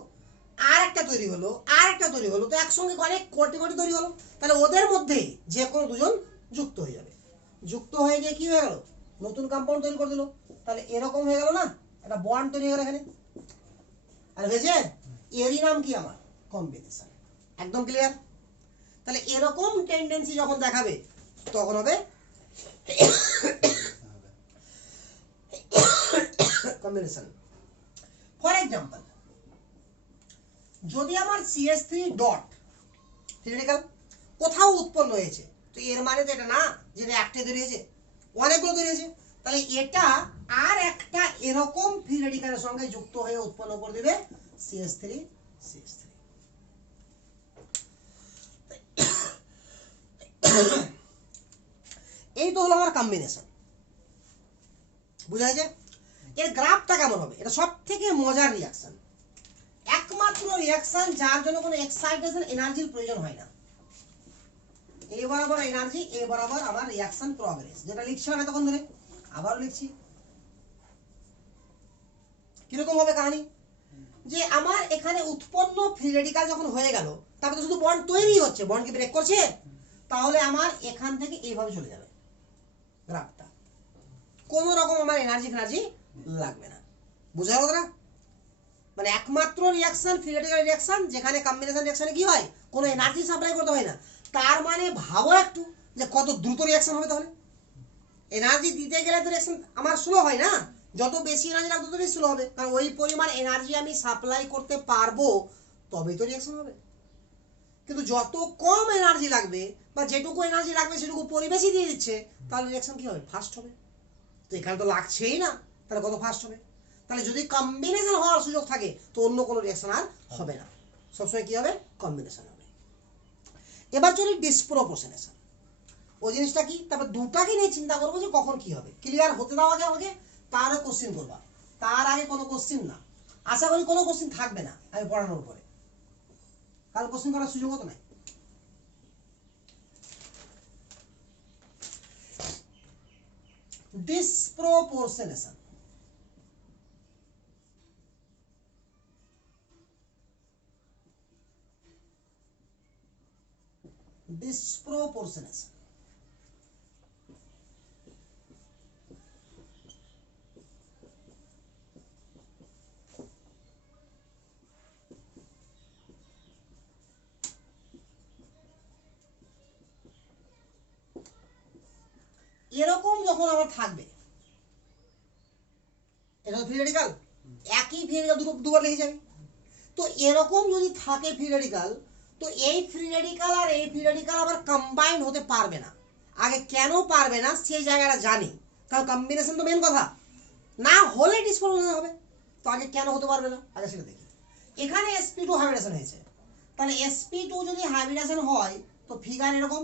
আর একটা তৈরি হলো আর একটা তৈরি হলো, তো একসঙ্গে অনেক কোটি কোটি তৈরি হলো। তাহলে ওদের মধ্যেই যে কোনো দুজন যুক্ত হয়ে যাবে। যুক্ত হয়ে গিয়ে কি হয়ে গেল? নতুন কম্পাউন্ড তৈরি করে দিল। তাহলে এরকম হয়ে গেল না, একটা বন্ড তৈরি হয়ে গেল এখানে। আর হয়েছে, এরই নাম কি আমার? কম্বিনেশন। একদম ক্লিয়ার? তাহলে এরকম টেন্ডেন্সি যখন দেখাবে তখন হবে কম্বিনেশন। ফর এক্সাম্পল, যদি আমার CH3 ডট থিওরিটিক্যাল কোথাও উৎপন্ন হয়েছে, তো এর মানে তো এটা না যে একটা তৈরি হয়েছে, অনেকগুলো তৈরি হয়েছে। তাহলে এটা আর একটা এরকম ফ্রি রেডিক্যালের সঙ্গে যুক্ত হয়ে উৎপন্ন করে দেবে CH3 CH3। এই তো হলো আমার কম্বিনেশন। বুঝা গেছে? এর গ্রাফটা কেমন হবে? এটা সব থেকে মজার রিঅ্যাকশন, একমাত্র রিঅ্যাকশন যার জন্য কোনো এক্সাইটেশন এনার্জির প্রয়োজন হয় না। এ বরাবর এনার্জি, এ বরাবর আমার রিঅ্যাকশন প্রগ্রেস, যেটা লিখছি আমি তখন ধরে আবারও লিখছি। কিরকম হবে কাহিনী? যে আমার এখানে উৎপন্ন ফ্রি রেডিক্যাল যখন হয়ে গেল, তারপরে শুধু বন্ড তৈরি হচ্ছে, বন্ড কি ব্রেক করছে? তাহলে আমার এখান থেকে এইভাবে চলে যাবে গ্রাফটা, কোনো রকম আমার এনার্জি লাগবে না। বুঝা গেল না? মানে একমাত্র রিঅ্যাকশন ফ্রি রেডিক্যাল রিঅ্যাকশন যেখানে কম্বিনেশন রিঅ্যাকশনে কি হয়, কোনো এনার্জি সাপ্লাই করতে হয় না। তার মানে ভাবো একটু যে কত দ্রুত রিঅ্যাকশন হবে। তাহলে এনার্জি দিতে গেলে তো রিঅ্যাকশন আমার স্লো হয় না, যত বেশি এনার্জি লাগবে তত বেশি স্লো হবে, কারণ ওই পরিমাণ এনার্জি আমি সাপ্লাই করতে পারবো, তবেই তো রিঅ্যাকশন হবে। কিন্তু যত কম এনার্জি লাগবে বা যেটুকু এনার্জি লাগবে সেটুকু পরিবেশই দিয়ে দিচ্ছে, তাহলে রিঅ্যাকশন কি হবে? ফাস্ট হবে। তো এখানে তো লাগছেই না, তাহলে কত ফাস্ট হবে? তাহলে যদি কম্বিনেশন হওয়ার সুযোগ থাকে, তো অন্য কোনো রিঅ্যাকশন আর হবে না, সবসময় কি হবে? কম্বিনেশন হবে। এবার চলি ডিসপ্রপোর্শনেশন। ওই জিনিসটা কি? তারপর দুটাকে নিয়ে চিন্তা করবো যে কখন কি হবে। ক্লিয়ার হতে দাও আগে আমাকে, তার কোশ্চিন করবা। তার আগে কোনো কোশ্চিন না, আশা করি কোনো কোশ্চিন থাকবে না আমি পড়ানোর পরে, কারণ কোশ্চিন করার সুযোগ তো নাই। ডিসপ্রপোর্শনেশন, ডিসপ্রপোর্শনেশন এরকম যখন আমার থাকবে, এটা ফ্রি রেডিকাল, একই ফ্রি রেডিকাল দুবার লিখে যাবে। তো এরকম যদি থাকে ফ্রি রেডিকাল, তো এই ফ্রি রেডিকাল আর এই ফ্রি রেডিকাল আবার কম্বাইন হতে পারবে না। আগে কেন পারবে না সেই জায়গাটা জানি, কারণ কম্বিনেশন তো মেন কথা, না হলে ডিসপোজিশন হবে। তো আগে কেন হতে পারবে না আগে সেটা দেখি। এখানে sp2 হাইব্রিডেশন হয়েছে, তাহলে sp2 যদি হাইব্রিডেশন হয় তো ফিগার এরকম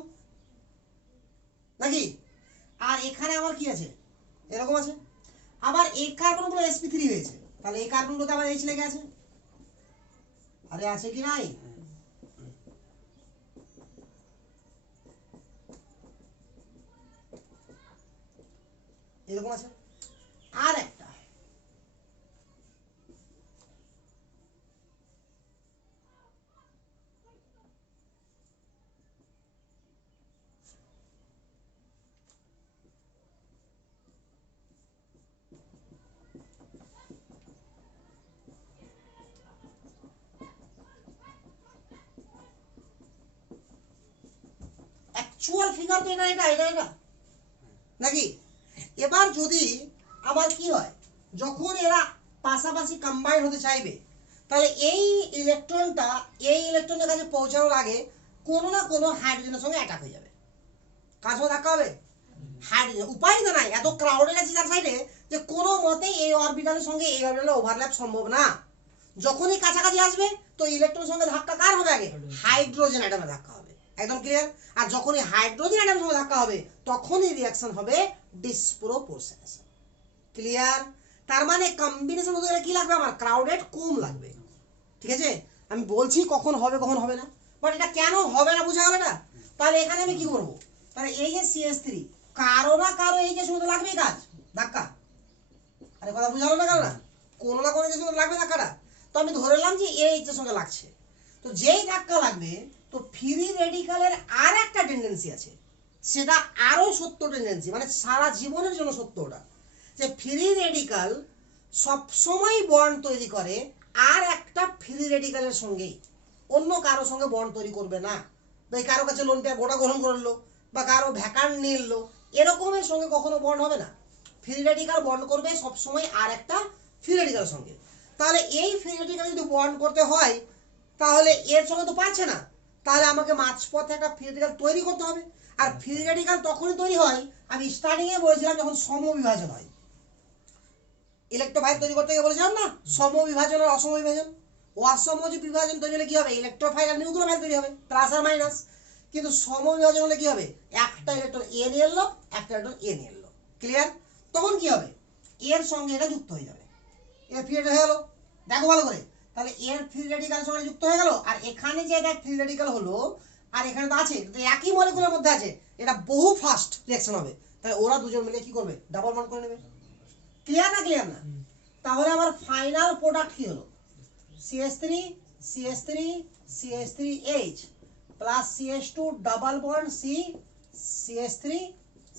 নাকি, আর এখানে আমার কি আছে, এরকম আছে। আবার এই কার্বনগুলো sp3 হয়েছে, তাহলে এই কার্বনগুলোতে আবার H লেগে আছে। আরে আছে কি নাই, এরকম আছে। আর একটা অ্যাকচুয়াল ফিগার তো এটা এটা এটা এটা নাকি। এবার যদি আবার কি হয়, যখন এরা পাশাপাশি কম্বাইন হতে চাইবে, তাহলে এই ইলেকট্রনটা এই ইলেকট্রনের কাছে পৌঁছানোর আগে কোনো না কোনো হাইড্রোজেনের সঙ্গে অ্যাটাক হয়ে যাবে। কার সঙ্গে ধাক্কা হবে, হাইড্রোজেন। উপায় তো নাই, এত ক্রাউডেড আছে তার সাইডে যে কোনো মতে এই অরবিটালের সঙ্গে এই অরবিটালের ওভারল্যাপ সম্ভব না। যখনই কাছাকাছি আসবে তো ইলেকট্রনের সঙ্গে ধাক্কা কার হবে, আগে হাইড্রোজেন অ্যাটমের ধাক্কা হবে, একদম ক্লিয়ার। আর যখনই হাইড্রোজেন অ্যাটমের সঙ্গে ধাক্কা হবে তখনই রিঅ্যাকশন হবে ডিসপ্রপোর্শনেশন, ক্লিয়ার। তার মানে কম্বিনেশন হতে গেলে কি লাগবে, আমার ক্রাউডেড কম লাগবে, ঠিক আছে। আমি বলছি কখন হবে কখন হবে না, বাট এটা কেন হবে না বোঝা গেল না। তাহলে এখানে আমি কি করব, তাহলে এই যে CH3 কারো না কারো এই যে শুধু লাগবে কাজ ধাক্কা। আরে কথা বুঝা গেল না, কেন না কোনো না কোনো যে সঙ্গে লাগবে ধাক্কাটা। তো আমি ধরে নিলাম যে এই যে সঙ্গে লাগছে, তো যেই ধাক্কা লাগবে তো ফ্রি রেডিকালের আর একটা টেন্ডেন্সি আছে, সেটা আরো সত্য টেন্ডেন্সি, মানে সারা জীবনের জন্য সত্য ওটা, যে ফ্রি রেডিকাল সবসময় বন্ড তৈরি করে আর একটা ফ্রি রেডিকালের সঙ্গেই, অন্য কারো সঙ্গে বন্ড তৈরি করবে না। ভাই কারো কাছে লোন পেয়ে গোটা গ্রহণ করলো বা কারো ভ্যাকান্ট নিয়ে এলো, এরকমের সঙ্গে কখনো বন্ড হবে না। ফ্রি রেডিকাল বন্ড করবে সবসময় আর একটা ফ্রি রেডিকালের সঙ্গে। তাহলে এই ফ্রি রেডিকাল যদি বন্ড করতে হয় তাহলে এর সঙ্গে তো পারছে না, তাহলে আমাকে মাঝপথে একটা ফ্রি রেডিকাল তৈরি করতে হবে। আর ফ্রি রেডিকাল তখনই তৈরি হয়, আমি স্টার্টিংয়ে বলেছিলাম, যখন সমবিভাজন হয়। ইলেকট্রোফাইল তৈরি করতে গিয়ে বলেছিলাম না, সমবিভাজন আর অসম বিভাজন। অসম বিভাজন তৈরি হলে কি হবে, ইলেকট্রোফাইল আর নিউক্লিওফাইল তৈরি হবে, প্লাস আর মাইনাস। কিন্তু সমবিভাজন হলে কি হবে, একটা ইলেকট্রন এ নিয়ে এলো, একটা ইলেকট্রন এ নিয়ে এলো, ক্লিয়ার। তখন কি হবে, এর সঙ্গে এটা যুক্ত হয়ে যাবে, এর ফ্রি হয়ে গেল। দেখো ভালো করে, তাহলে এর ফ্রি রেডিকালের সঙ্গে যুক্ত হয়ে গেল, আর এখানে যে এটা ফ্রি রেডিকাল হলো আর এখানে তো আছে, তো একই মলিকুলের মধ্যে আছে, এটা বহু ফাস্ট রিঅ্যাকশন হবে। তাহলে ওরা দুজন মিলে কি করবে, ডাবল বন্ড করে নেবে, ক্লিয়ার না ক্লিয়ার না। তাহলে আমার ফাইনাল প্রোডাক্ট কি হলো, CH3 CH3 CH3H plus CH2 double bond C CH3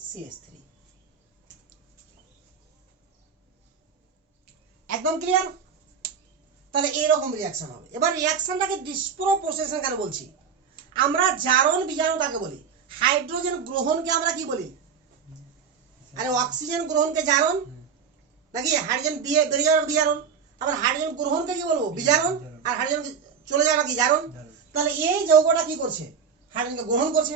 CH3, একদম ক্লিয়ার। তাহলে এইরকম রিঅ্যাকশন হবে। এবার রিঅ্যাকশনটাকে ডিসপ্রপোর্শনেশন কেন বলছি, আমরা জারণ বিজারণ কাকে বলি, হাইড্রোজেন গ্রহণকে আমরা কি বলি, আরে অক্সিজেন গ্রহণকে জারণ নাকি, হাইড্রোজেন বেরিয়ে যাওয়ার বিজারণ। আবার হাইড্রোজেন গ্রহণকে কি বলবো, বিজারণ, আর হাইড্রোজেন চলে যাওয়াটা কি, জারণ। তাহলে এই যৌগটা কি করছে, হাইড্রোজেনকে গ্রহণ করছে,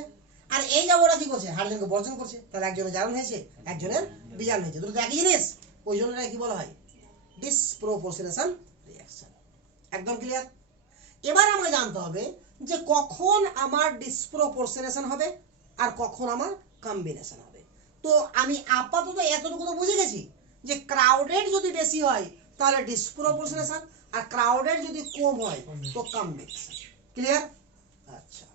আর এই যৌগটা কি করছে, হাইড্রোজেনকে বর্জন করছে। তাহলে একজনের জারণ হয়েছে, একজনের বিজারণ হয়েছে, দুটো তো একই জিনিস, ওই জন্য এটা কি বলা হয়, ডিসপ্রপোর্শনেশন রিঅ্যাকশন, একদম ক্লিয়ার। এবার আমাকে জানতে হবে যে কখন আমার ডিসপ্রপোর্শনেশন হবে আর কখন আমার কম্বিনেশন হবে। তো আমি আপাতত এতটুকু তো বুঝে গেছি যে ক্রাউডেড যদি বেশি হয় তাহলে ডিসপ্রপোর্শনেশন, আর ক্রাউডেড যদি কম হয় তো কম্বিনেশন, ক্লিয়ার। আচ্ছা,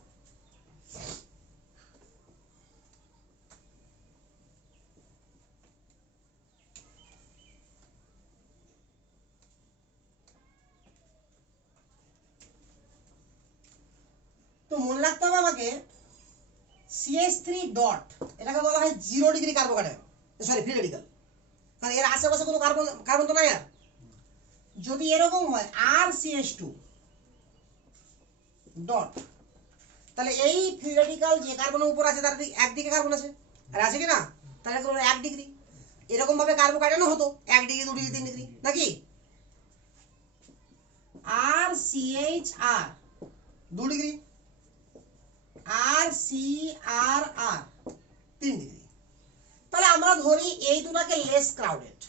তো মনে রাখতে হবে আমাকে CH3 ডট, এটাকে বলা হয় 0 degree carbocation, sorry free radical. কারণ এর আশেপাশে কোনো কার্বন কার্বন তো নাই। আর যদি এরকম হয় আর CH2 ডট, তাহলে এই ফ্রি রেডিকাল যে কার্বনের উপর আছে তার একদিকে কার্বন আছে, আর আছে কি না, তাহলে কোনো 1 ডিগ্রি। এরকম ভাবে কার্ভ কাটানো হতো 1 ডিগ্রি 2 ডিগ্রি 3 ডিগ্রি নাকি। আর সিএইচ আর 2 ডিগ্রি, আর সি আর আর 3 ডিগ্রি। তাহলে আমরা ধরি এই দুটাকে লেস ক্রাউডেড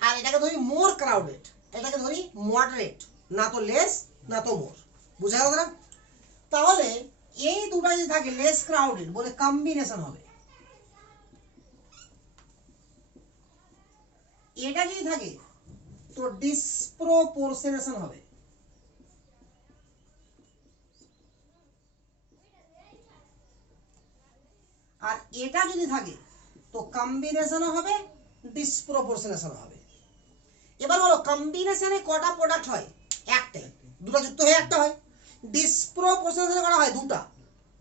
আর এটাকে ধরি মোর ক্রাউডেড, এটাকে ধরি মডারেট, না তো লেস না তো মোর। বুঝা গেল না? তাহলে এই দুটা যদি থাকে লেস ক্রাউডেড বলে কম্বিনেশন হবে, এটা যদি থাকে তো ডিসপ্রপোর্শনেশন হবে। আর এটা যদি থাকে তো কম্বিনেশন হবে, ডিসপ্রপোর্শনেশন হবে। এবার বলো কম্বিনেশনে কটা প্রোডাক্ট হয়? একটাই। দুটো যুক্ত হয়ে একটা হয়। ডিসপ্রপোর্শনেশনে কটা হয়? দুটা,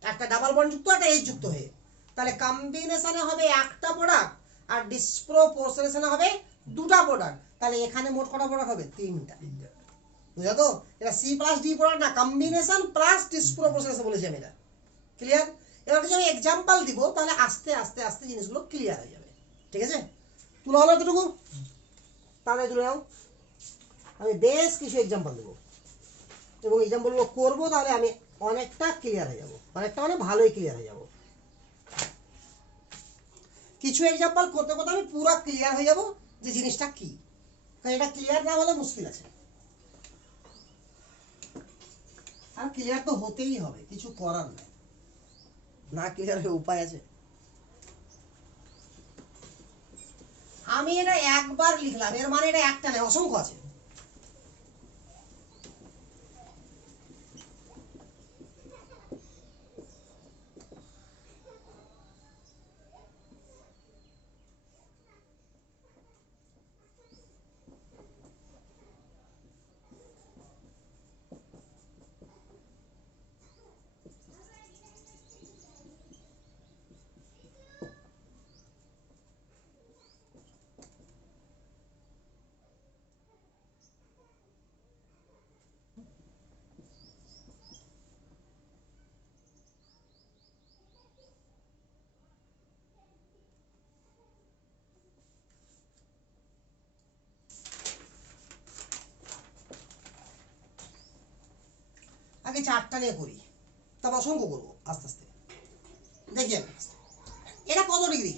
একটা ডাবল বন্ড যুক্ত একটা এইচ যুক্ত হয়ে। তাহলে কম্বিনেশনে হবে একটা প্রোডাক্ট আর ডিসপ্রপোর্শনেশনে হবে দুটা প্রোডাক্ট। তাহলে এখানে মোট কটা প্রোডাক্ট হবে? তিনটা। বুঝা তো? এটা সি প্লাস ডি প্রোডাক্ট না, কম্বিনেশন প্লাস ডিসপ্রপোর্শনেশন বলেছি আমি। এটা ক্লিয়ার? এবার কিছু আমি এক্সাম্পল দিব, তাহলে আস্তে আস্তে আস্তে জিনিসগুলো ক্লিয়ার হয়ে যাবে। ঠিক আছে? তুলো হলো এতটুকু? তাহলে তুলে নাও। আমি বেশ কিছু এক্সাম্পল দেবো এবং এক্সাম্পলগুলো করবো, তাহলে আমি অনেকটা ক্লিয়ার হয়ে যাবো, অনেকটা মানে ভালোই ক্লিয়ার হয়ে যাবো। কিছু এক্সাম্পল করতে করতে আমি পুরো ক্লিয়ার হয়ে যাবো যে জিনিসটা কি। কারণ এটা ক্লিয়ার না হলে মুশকিল আছে। আর ক্লিয়ার তো হতেই হবে, কিছু করার নাই, না ক্লিয়ার হয়ে উপায় আছে? আমি এটা একবার লিখলাম, এর মানে এটা একটা নয়, অসংখ্য আছে। আগে চারটা নিয়ে করি, তারপর অসংখ্য করবো আস্তে আস্তে। দেখি আমি এটা কত ডিগ্রি?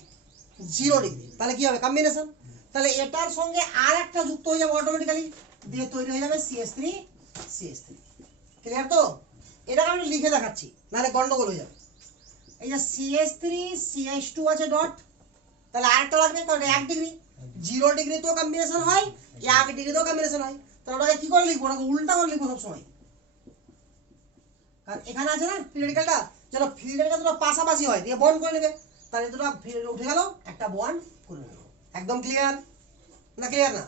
0 ডিগ্রি। তাহলে কি হবে? কম্বিনেশন। তাহলে এটার সঙ্গে আর একটা যুক্ত হয়ে যাবে অটোমেটিক্যালি, দিয়ে তৈরি হয়ে যাবে CH3 CH3। ক্লিয়ার তো? এটাকে আমি লিখে দেখাচ্ছি, নাহলে গন্ডগোল হয়ে যাবে। এই যে CH3 CH2 আছে ডট, তাহলে আরেকটা লাগবে, তাহলে 1 ডিগ্রি। 0 ডিগ্রি তো কম্বিনেশন হয়, 1 ডিগ্রি তো কম্বিনেশন হয়। তাহলে ওটাকে কি করে লিখবো? ওটাকে উল্টা করে লিখবো সবসময়। কারণ এখানে আছে না ফ্রি রেডিক্যালটা, যেন ফ্রি রেডিক্যাল দুটো পাশাপাশি হয়, দিয়ে বন্ড করে নেবে। তাহলে দুটো উঠে গেল, একটা বন্ড করে নেব। একদম ক্লিয়ার না? ক্লিয়ার না?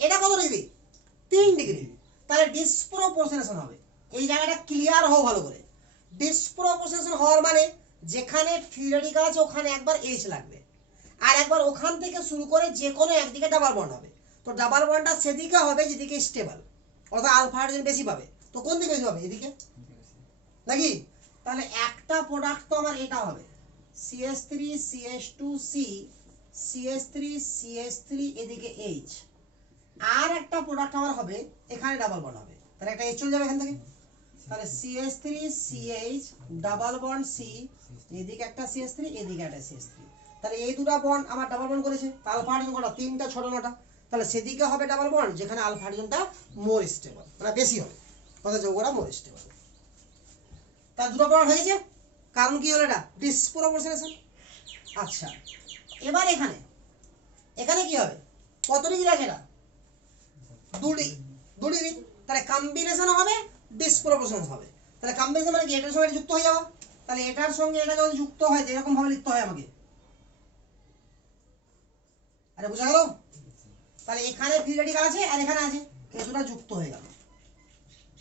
এটা কত ডিগ্রি? 3 ডিগ্রি। তাহলে ডিসপ্রপোর্শনেশন হবে। এই জায়গাটা ক্লিয়ার হও ভালো করে। ডিসপ্রপোর্শনেশন হওয়ার মানে যেখানে ফ্রি রেডিক্যাল আছে ওখানে একবার এইচ লাগবে, আর একবার ওখান থেকে শুরু করে যে কোনো একদিকে ডাবল বন্ড হবে। তো ডাবল বন্ডটা সেদিকে হবে যেদিকে স্টেবল, অর্থাৎ আলফা হাইড্রোজেন বেশি পাবে। তো কোন দিকে বেশি পাবে? এদিকে নাকি? তাহলে একটা প্রোডাক্ট তো আমার এটা হবে CH3 CH2C CH3 CH3 এদিকে H, আর একটা প্রোডাক্ট আমার হবে এখানে ডাবল বন্ড হবে, তাহলে একটা H চলে যাবে এখান থেকে। তাহলে CH3 CH double bond C, এদিকে একটা CH3 এদিকে একটা CH3। তাহলে এই দুটো বন্ড আমার ডাবল বন্ড করেছে। আলফা হাইড্রোজেন কটা? 3টা, ছোট 9টা। তাহলে সেদিকে হবে ডাবল বন্ড যেখানে আলফা হাইড্রোজেনটা মোর স্টেবল, মানে বেশি হবে, অর্থাৎ যৌগটা মোর স্টেবল। তার দুটো প্রমাণ হয়ে গেছে। কারণ কি হলো? এটা ডিসপ্রপোর্শনেশন। আচ্ছা, এবার এখানে এখানে কি হবে? কত ডিগ্রি আছে? এটা 2 ডিগ্রি। তাহলে কম্বিনেশন হবে, ডিসপ্রপোর্শনেশন হবে। তাহলে কম্বিনেশন মানে কি? এটার সঙ্গে যুক্ত হয়ে যাওয়া। তাহলে এটার সঙ্গে এটা যদি যুক্ত হয় এরকম ভাবে লিখতে হয় আমাকে। আরে বুঝা গেল? তাহলে এখানে ফ্রি রেডিক্যাল আছে আর এখানে আছে, এই দুটো যুক্ত হয়ে গেল,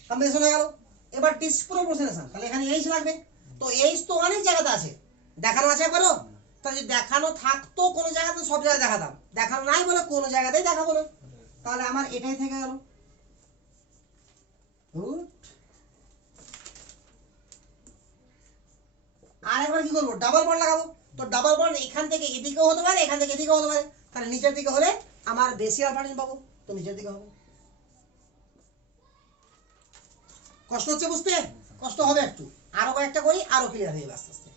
কম্বিনেশন হয়ে গেল। এবার ডিসপ্রপোর্শনেশন, তাহলে এখানে এইচ লাগবে। তো এইচ তো অনেক জায়গাতে আছে, দেখানো আছে একবারও? তাহলে যদি দেখানো থাকতো কোনো জায়গাতে সব জায়গায় দেখাতাম, দেখানো নাই বলে কোনো জায়গাতেই দেখাবো না। তাহলে আমার এটাই থেকে গেল। আর একবার কি করবো? ডাবল বন্ড লাগাবো। তো ডাবল বন্ড এখান থেকে এদিকেও হতে পারে, এখান থেকে এদিকেও হতে পারে। তাহলে নিচের দিকে হলে আমার বেশি আলফা হাইড্রোজেন পাবো, তো নিচের দিকে হবে। কষ্ট হচ্ছে বুঝতে? কষ্ট হবে একটু, আরো কয়েকটা করি, আরো ক্লিয়ার হয়ে যাবে আস্তে আস্তে।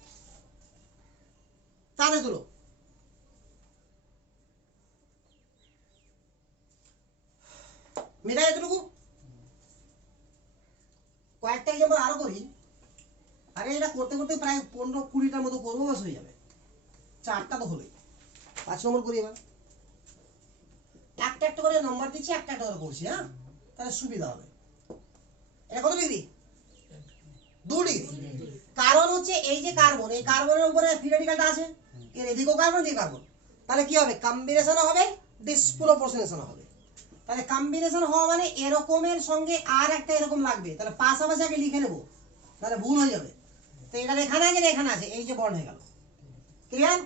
তাহলে তুলো মেটাই এতটুকু। কয়েকটা এক্সাম্পল আরো করি। আরে এটা করতে করতে প্রায় 15-20টার মতো করবো, বাস হয়ে যাবে। 4টা তো হলোই, 5 নম্বর করি এবার। একটা একটা করে নম্বর দিচ্ছি, একটা একটা করে করছি, হ্যাঁ, তাহলে সুবিধা হবে। এটা কত ডিগ্রি? 2 ডিগ্রি। কারণ হচ্ছে এই যে কার্বন, এই কার্বনের উপরে ফ্রি রেডিকালটা আছে, এর এদিকেও কার্বন, এদিকে কার্বন। তাহলে কি হবে? কম্বিনেশন হবে, ডিসপ্রপোর্শনেশন হবে। তাহলে কম্বিনেশন হওয়া মানে এরকমের সঙ্গে আর একটা এরকম লাগবে, তাহলে পাশাপাশি আগে লিখে নেবো, তাহলে ভুল হয়ে যাবে। তো এটা এখানে আছে, এখানে আছে, এই যে বর্ণ হয়ে গেল। ক্লিয়ার?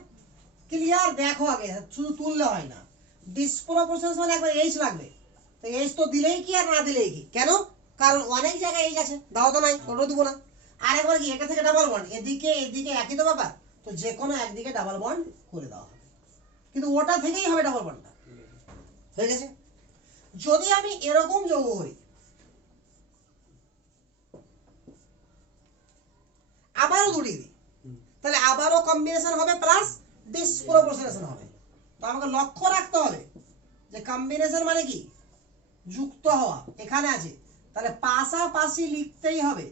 ক্লিয়ার? দেখো আগে, শুধু তুললে হয় না। ডিসপ্রপোর্শনেশন মানে একবার এইচ লাগবে, তো এইচ তো দিলেই কি আর না দিলেই কি? কেন? কারণ অনেক জায়গায় এইচ আছে, দাও তো নাই, ওটা দিব না। আর একবার কি, এটা থেকে ডাবল বন্ড, এদিকে এদিকে একই তো ব্যাপার, তো যে কোনো একদিকে ডাবল বন্ড করে দেওয়া হবে, কিন্তু ওটা থেকেই হবে ডাবল বন্ডটা। হয়ে গেছে? যদি আমি এরকম যৌগ করি, আবারও 2 ডিগ্রি, তাহলে আবারও কম্বিনেশন হবে প্লাস ডিসপ্রপোর্শনেশন হবে। তো আমাকে লক্ষ্য রাখতে হবে যে কম্বিনেশন মানে কি? যুক্ত হওয়া, এখানে আছে, তাহলে পাশাপাশি লিখতেই হবে,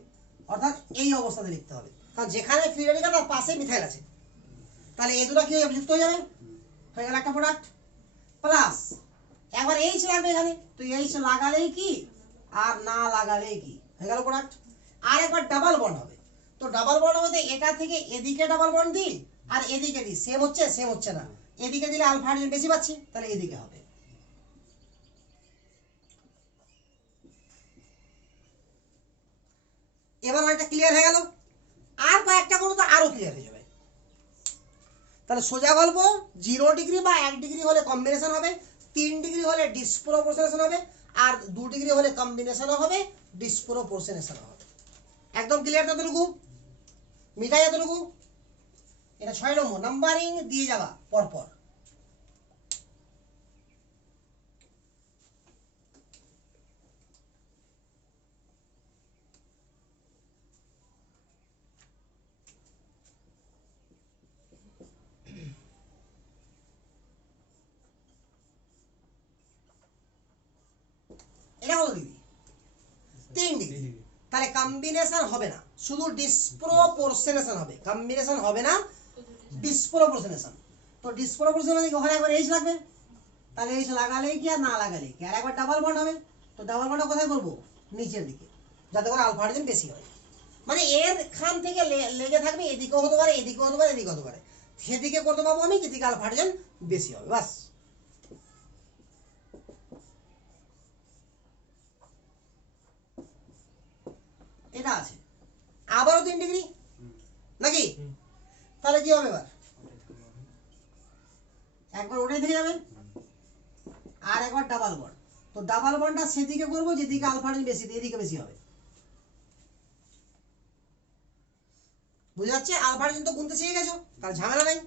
অর্থাৎ এই অবস্থাতে লিখতে হবে, কারণ যেখানে ফ্রি রেডিকাল তার পাশে মিথাইল আছে, তাহলে এই দুটো কি হয়ে যাবে? যুক্ত হয়ে যাবে, হয়ে গেল একটা প্রোডাক্ট। প্লাস একবার এইচ লাগবে এখানে, তো এইচ লাগালেই কি আর না লাগালেই কি, হয়ে গেল প্রোডাক্ট। আর একবার ডাবল বন্ড হবে, তো ডাবল বন্ড হবে এটা থেকে এদিকে ডাবল বন্ড দিই আর এদিকে দিই, সেম হচ্ছে? সেম হচ্ছে না, এদিকে দিলে আলফা হাইড্রোজেন বেশি পাচ্ছি, তাহলে এদিকে হবে। এবার অনেকটা ক্লিয়ার হয়ে গেল। আর কয়েকটা করবো তো আরো ক্লিয়ার হয়ে যাবে। তাহলে সোজা গল্প, 0 ডিগ্রি বা 1 ডিগ্রি হলে কম্বিনেশন হবে, 3 ডিগ্রি হলে ডিসপ্রপোর্শনেশন হবে, আর 2 ডিগ্রি হলে কম্বিনেশন হবে, ডিসপ্রপোর্শনেশন হবে। একদম ক্লিয়ার ততটুকু? মিটাই এতটুকু? এটা 6 নম্বর, নাম্বারিং দিয়ে যাবা পরপর। এটা কত ডিগ্রি? 3 ডিগ্রি। তাহলে কম্বিনেশন হবে না, শুধু ডিসপ্রপোর্শনেশন হবে, কম্বিনেশন হবে না, ডিসপ্রপোর্শনেশন। তো ডিসপ্রপোর্শন মানে ওখানে একবার এইচ লাগবে, তাহলে এইচ লাগালেই কি আর না লাগালেই কি। আর একবার ডাবল বন্ড হবে, তো ডাবল বন্ড কোথায় করবো? নিচের দিকে, যাতে করে আলফা হাইড্রোজেন বেশি হয়। মানে এর খান থেকে লেগে থাকবে, এদিকেও হতে পারে, এদিকেও হতে পারে, এদিকে হতে পারে, সেদিকে করতে পারবো আমি যেদিকে আলফা হাইড্রোজেন বেশি হবে, বাস। এটা আছে, আবারও 3 ডিগ্রি নাকি? তাহলে কি হবে? এবার একবার ওটাই থেকে যাবে, আর একবার ডাবল বন্ড, তো ডাবল বন্ডটা সেদিকে করবো যেদিকে আলফা হাইড্রোজেন বেশি, এদিকে বেশি হবে। বুঝে যাচ্ছে? আলফা হাইড্রোজেন তো গুনতে শিখে গেছো, তার ঝামেলা নাই।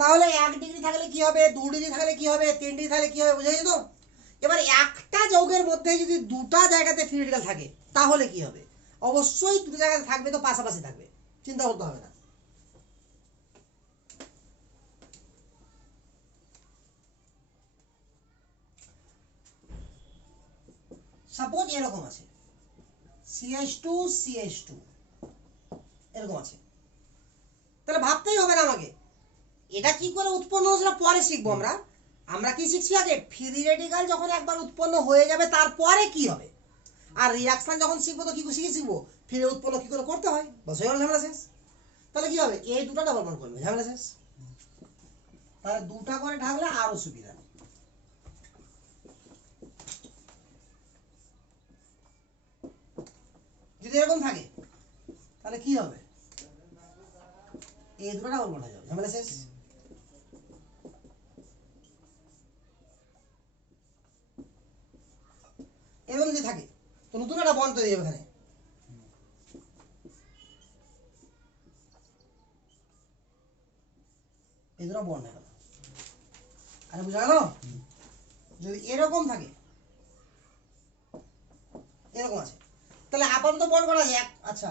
তাহলে 1 ডিগ্রি থাকলে কি হবে, 2 ডিগ্রি থাকলে কি হবে, 3 ডিগ্রি থাকলে কি হবে, বুঝে গেছো তো? এবার একটা যৌগের মধ্যে যদি দুটা জায়গাতে ফ্রি রেডিকাল থাকে তাহলে কি হবে? অবশ্যই দুটো জায়গাতে থাকবে, তো পাশাপাশি থাকবে, চিন্তা করতে হবে না। সাপোজ এরকম আছে, CH2 CH2 এরকম আছে, তাহলে ভাবতেই হবে না আমাকে এটা কি করে উৎপন্ন হলো, পরে শিখবো আমরা। আমরা কি শিখছি আগে? ফ্রি রেডিকাল যখন একবার উৎপন্ন হয়ে যাবে তারপরে কি হবে, আর রিঅ্যাকশন যখন শিখবো তো কি শিখবো, ফ্রি উৎপন্ন কি করে করতে হয়, বস হয়ে গেল, ঝামেলা শেষ। তাহলে কি হবে? এই দুটো ডাবল বন্ড করবে, ঝামেলা শেষ। তাহলে দুটা করে ঢাকলে আরো সুবিধা। যদি এরকম থাকে তাহলে কি হবে? এই দুটো ডাবল বন্ড হয়ে যাবে, ঝামেলা শেষ। এরকম যদি থাকে তো নতুন একটা বন্ড তৈরি হবে এখানে। দুটো বন্ড হয়ে গেল। আরে বুঝা গেল? যদি এরকম থাকে, এরকম আছে, তাহলে আপাতত বন্ড করা যায় এক। আচ্ছা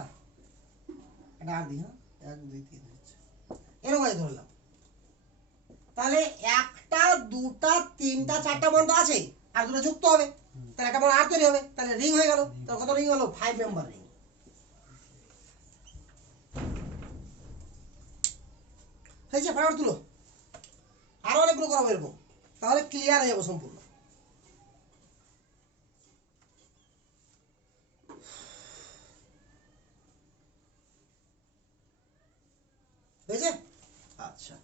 এটা আর দিই, হ্যাঁ 1 2 3 এরকম আছে ধরলাম, তাহলে একটা দুটা তিনটা চারটা বন্ড আছে, আর দুটো যুক্ত হবে, তাহলে একটা বন্ড আর তৈরি হবে, তাহলে রিং হয়ে গেল। তাহলে কত রিং হলো? 5 মেম্বার রিং। হয়েছে? ফটাফট তুলো, আরো অনেকগুলো করাবো এরকম, তাহলে ক্লিয়ার হয়ে যাবো সম্পূর্ণ। হয়েছে? আচ্ছা,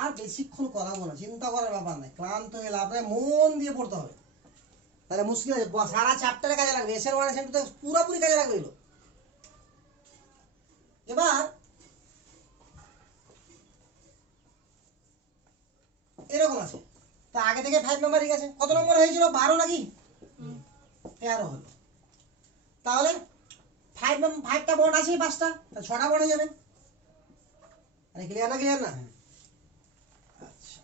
আর বেশিক্ষণ করাবো না, চিন্তা করার ব্যাপার নাই, ক্লান্ত হয়ে লাভ নাই, মন দিয়ে পড়তে হবে, তাহলে মুশকিল আছে, সারা চ্যাপ্টারে কাজে লাগবে, এসের ওয়ান এসের টু পুরোপুরি কাজে লাগবে এগুলো। এবার এরকম আছে, তা আগে থেকে 5 মেম্বার রিং আছে, কত নম্বর হয়েছিল? 12 নাকি 13 হলো। তাহলে 5টা বন্ড আছে, 5টা, তাহলে 6টা বন্ড হয়ে যাবে। আরে ক্লিয়ার না? ক্লিয়ার না? আচ্ছা,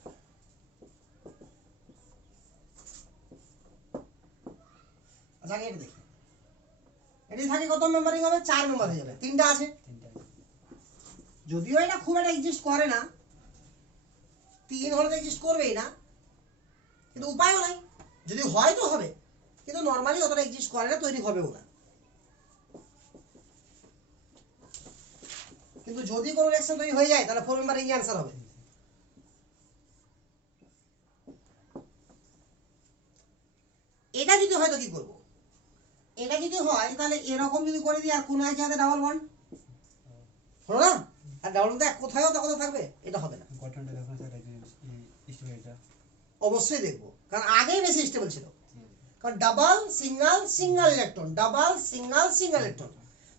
আচ্ছা আগে এটা দেখি, এটি থাকে কত মেম্বার রিং হবে? 4 মেম্বার হয়ে যাবে, 3টা আছে। যদিও এটা খুব একটা এক্সিস্ট করে না, 3 হলে তো এক্সিস্ট করবেই না, কিন্তু উপায়ও নাই, যদি হয় তো হবে, কিন্তু নর্মালি অতটা এক্সিস্ট করে না, তৈরি হবেও না। কিন্তু যদি কোনো রিঅ্যাকশন তৈরি হয়ে যায়, তাহলে 4 মেম্বার রিং অ্যান্সার হবে। এটা যদি হয় তো কি করব? এটা যদি হয় তাহলে এরকম যদি করে দিই, আর কোন এক জায়গাতে ডাবল বন্ড হলো না, আর ডাবল বন্ড এক কোথায়ও তো কোথাও থাকবে, এটা হবে না। গঠনটা দেখুন স্যার, এই স্টোরিটা অবশ্যই দেখবো, কারণ আগেই বেশি স্টেবল ছিল, কারণ double single single electron, double single single electron,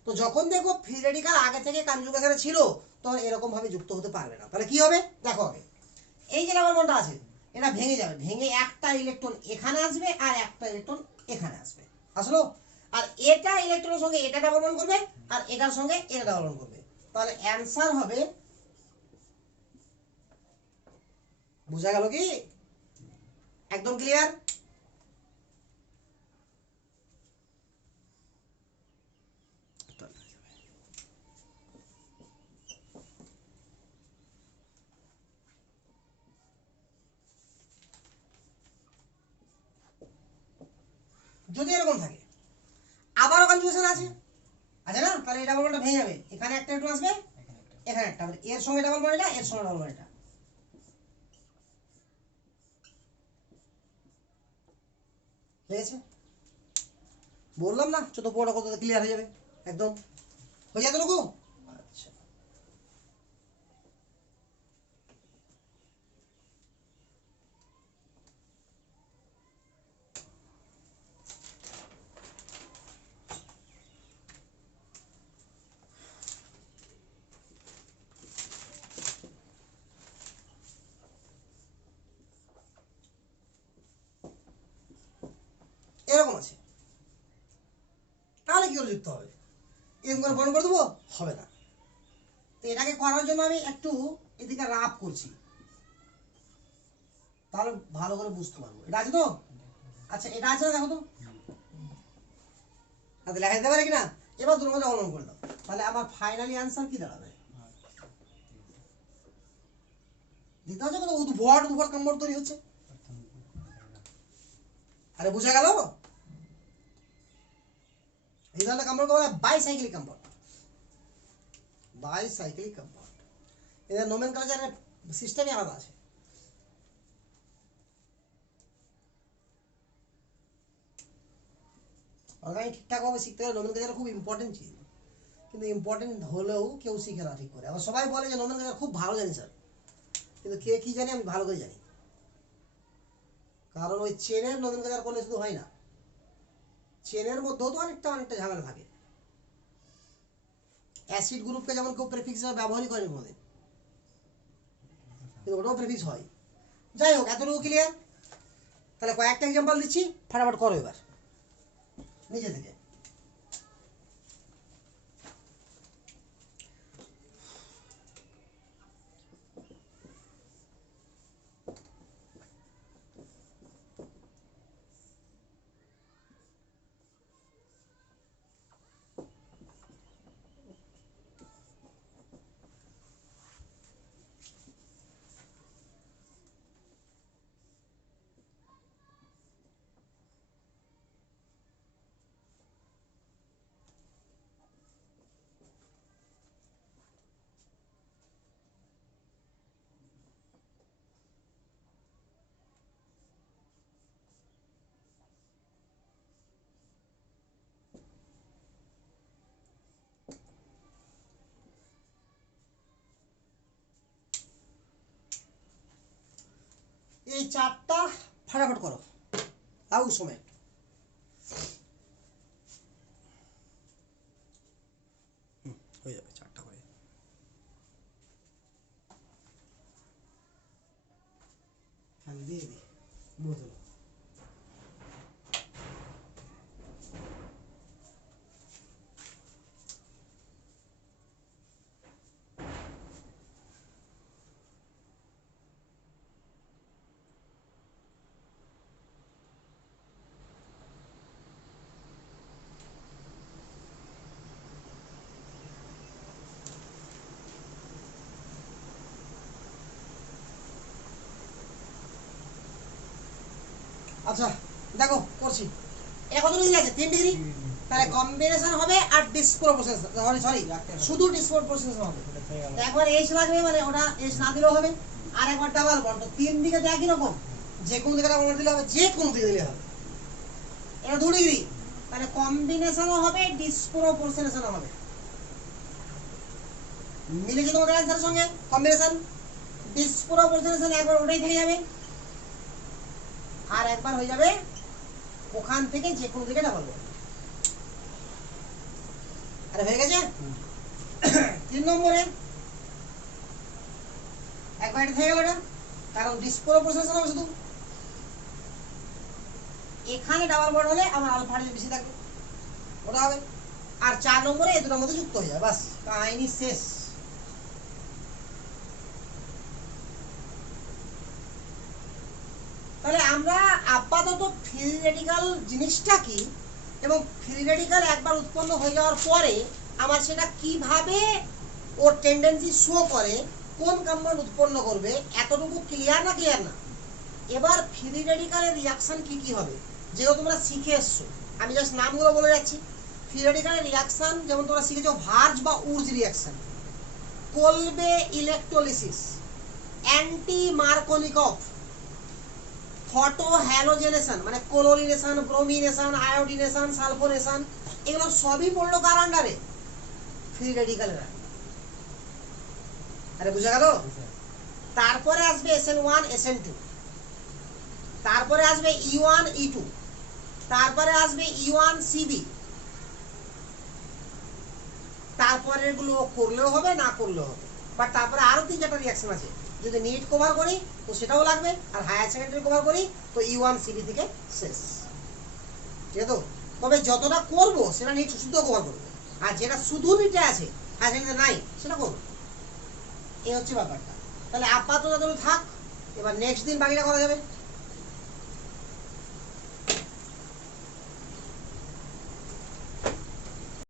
তো যখন দেখবো ফ্রি রেডিকাল আগে থেকে কনজুগেশনে ছিল, তখন এরকম ভাবে যুক্ত হতে পারবে না। তাহলে কি হবে দেখো, আগে এই যে ডাবল বন্ডটা আছে, এটা ভেঙে যাবে, ভেঙে একটা ইলেকট্রন এখানে আসবে আর একটা ইলেকট্রন এখানে আসবে, আসলো, আর এটা ইলেকট্রনের সঙ্গে এটা ডাবল বন্ড করবে, আর এটার সঙ্গে এটা ডাবল বন্ড করবে, তাহলে অ্যান্সার হবে, বুঝা গেল কি? একদম ক্লিয়ার? যদি এরকম থাকে, আবারও কনফিউশন আছে না, তাহলে এই ডাবল বন্ডটা ভেঙে যাবে, এখানে একটা ইলেকট্রন আসবে, এখানে একটা, এর সঙ্গে ডাবল বন্ড এটা, এর সঙ্গে ডাবল বন্ড এটা, হয়েছে? বললাম না ছোট বড় কত ক্লিয়ার হয়ে যাবে, একদম হয়ে যাবে লোক। আচ্ছা, এরকম আছে, তাহলে কি করে যুক্ত হবে? এরকম করে বন্ধ করে দেবো? হবে না। তো এটাকে করার জন্য আমি একটু এদিকে রাফ করছি, তাহলে ভালো করে বুঝতে পারবো। এটা আছে তো? আচ্ছা এটা আছে না, দেখো তো, আচ্ছা লেখা দিতে পারে কিনা? এবার দুটোর মধ্যে অবলম্বন করে দাও, তাহলে আমার ফাইনালি আনসার কি দাঁড়াবে? দিতে হচ্ছে কত উদ্ভট উদ্ভট কম্পাউন্ড তৈরি হচ্ছে। আরে বুঝা গেল? এই ধরনের কম্পাউন্ড বলা হয় বাইসাইক্লিক কম্পাউন্ড, বাইসাইক্লিক কম্পাউন্ড, এদের নোমেনক্লেচারের সিস্টেমই আলাদা আছে। অর্গানিক ঠিকঠাকভাবে শিখতে গেলে নোমেনক্লেচার খুব ইম্পর্টেন্ট চিজ, কিন্তু ইম্পর্টেন্ট হলেও কেউ শিখে না ঠিক করে। আবার সবাই বলে যে নোমেনক্লেচার খুব ভালো জানি স্যার, কিন্তু কে কি জানি, আমি ভালো করে জানি, কারণ ওই চেনের নোমেনক্লেচার করলে শুধু হয় না, চেনের মধ্যেও তো অনেকটা অনেকটা ঝামেলা থাকে। অ্যাসিড গ্রুপকে যেমন কেউ প্রেফিক্স হিসেবে ব্যবহারই করেনি কোনোদিন, কিন্তু ওটাও প্রেফিক্স হয়। যাই হোক, এতটুকু ক্লিয়ার? তাহলে কয়েকটা এক্সাম্পল দিচ্ছি, ফটাফট করো এবার নিজে থেকে। এই চারটা ফাটাফট করো, লাগু সময়। হয়ে যাবে চারটা করে। দিয়ে দি বোতল। আচ্ছা দেখো করছি, এটা কত ডিগ্রি আছে? 3 ডিগ্রি। তাহলে কম্বিনেশন হবে আর ডিসপ্রপোর্শনাল, সরি শুধু ডিসপ্রপোর্শনাল হবে। তো একবার এইচ লাগবে, মানে ওটা এইচ না দিলেও হবে, আর একবার ডাবল বন্ড। 3 দিকে তো একই রকম, যে কোন দিকে ডাবল বন্ড দিলে হবে, যে কোন দিকে দিলে হবে। এটা 2 ডিগ্রি, তাহলে কম্বিনেশনও হবে ডিসপ্রপোর্শনাল হবে। মিলে কি তোমাদের অ্যানসারের সঙ্গে? কম্বিনেশন ডিসপ্রপোর্শনাল একবার ওটাই থেকে যাবে, আর একবার হয়ে যাবে ওখান থেকে যে কোনো দিকে ডাবল বন্ড। আরে হয়ে গেছে। 3 নম্বরে একবার এটা থেকে গেল, এটা কারণ ডিসপ্রপোর্শনাল হবে শুধু। এখানে ডাবল বন্ড হলে আমার আলফা বেশি থাকবে, ওটা হবে। আর 4 নম্বরে এই দুটোর মধ্যে যুক্ত হয়ে যায়, বাস কাহিনী শেষ। তাহলে আমরা আপাতত ফ্রি রেডিক্যাল জিনিসটা কি এবং ফ্রি রেডিক্যাল একবার উৎপন্ন হয়ে যাওয়ার পরে আমার সেটা কিভাবে ওর টেন্ডেন্সি শো করে, কোন কম্পাউন্ড উৎপন্ন করবে, এতটুকু ক্লিয়ার না? ক্লিয়ার না। এবার ফ্রি রেডিক্যালের রিঅ্যাকশন কি কি হবে, যেগুলো তোমরা শিখে এসছো, আমি জাস্ট নামগুলো বলে যাচ্ছি। ফ্রি রেডিক্যালের রিঅ্যাকশন যেমন তোমরা শিখেছো, ভার্জ বা Wurtz reaction, Kolbe electrolysis, anti Markovnikov, photo halogenation মানে কোলোরিনেশন, ব্রোমিনেশন, আয়োডিনেশন, সালফোনেশন, এগুলো সবই পড়লো কার আন্ডারে? ফ্রি রেডিক্যালের। আরে বুঝা গেল? তারপরে আসবে SN1 SN2, তারপরে আসবে E1 E2, তারপরে আসবে E1 CB, তারপরে এগুলো করলেও হবে না করলেও হবে। বাট তারপরে আরো 3-4টা রিঅ্যাকশন আছে, যদি নিট কভার করি তো সেটাও লাগবে, আর হায়ার সেকেন্ডারি কভার করি তো E1 CB থেকে শেষ, ঠিক আছে? তবে যতটা করবো সেটা নিট শুদ্ধ কভার করবো, আর যেটা শুধু নিটে আছে হায়ার সেকেন্ডারি নাই সেটা করবো। এই হচ্ছে ব্যাপারটা। তাহলে আপাতত থাক, এবার নেক্সট দিন বাকিটা করা যাবে।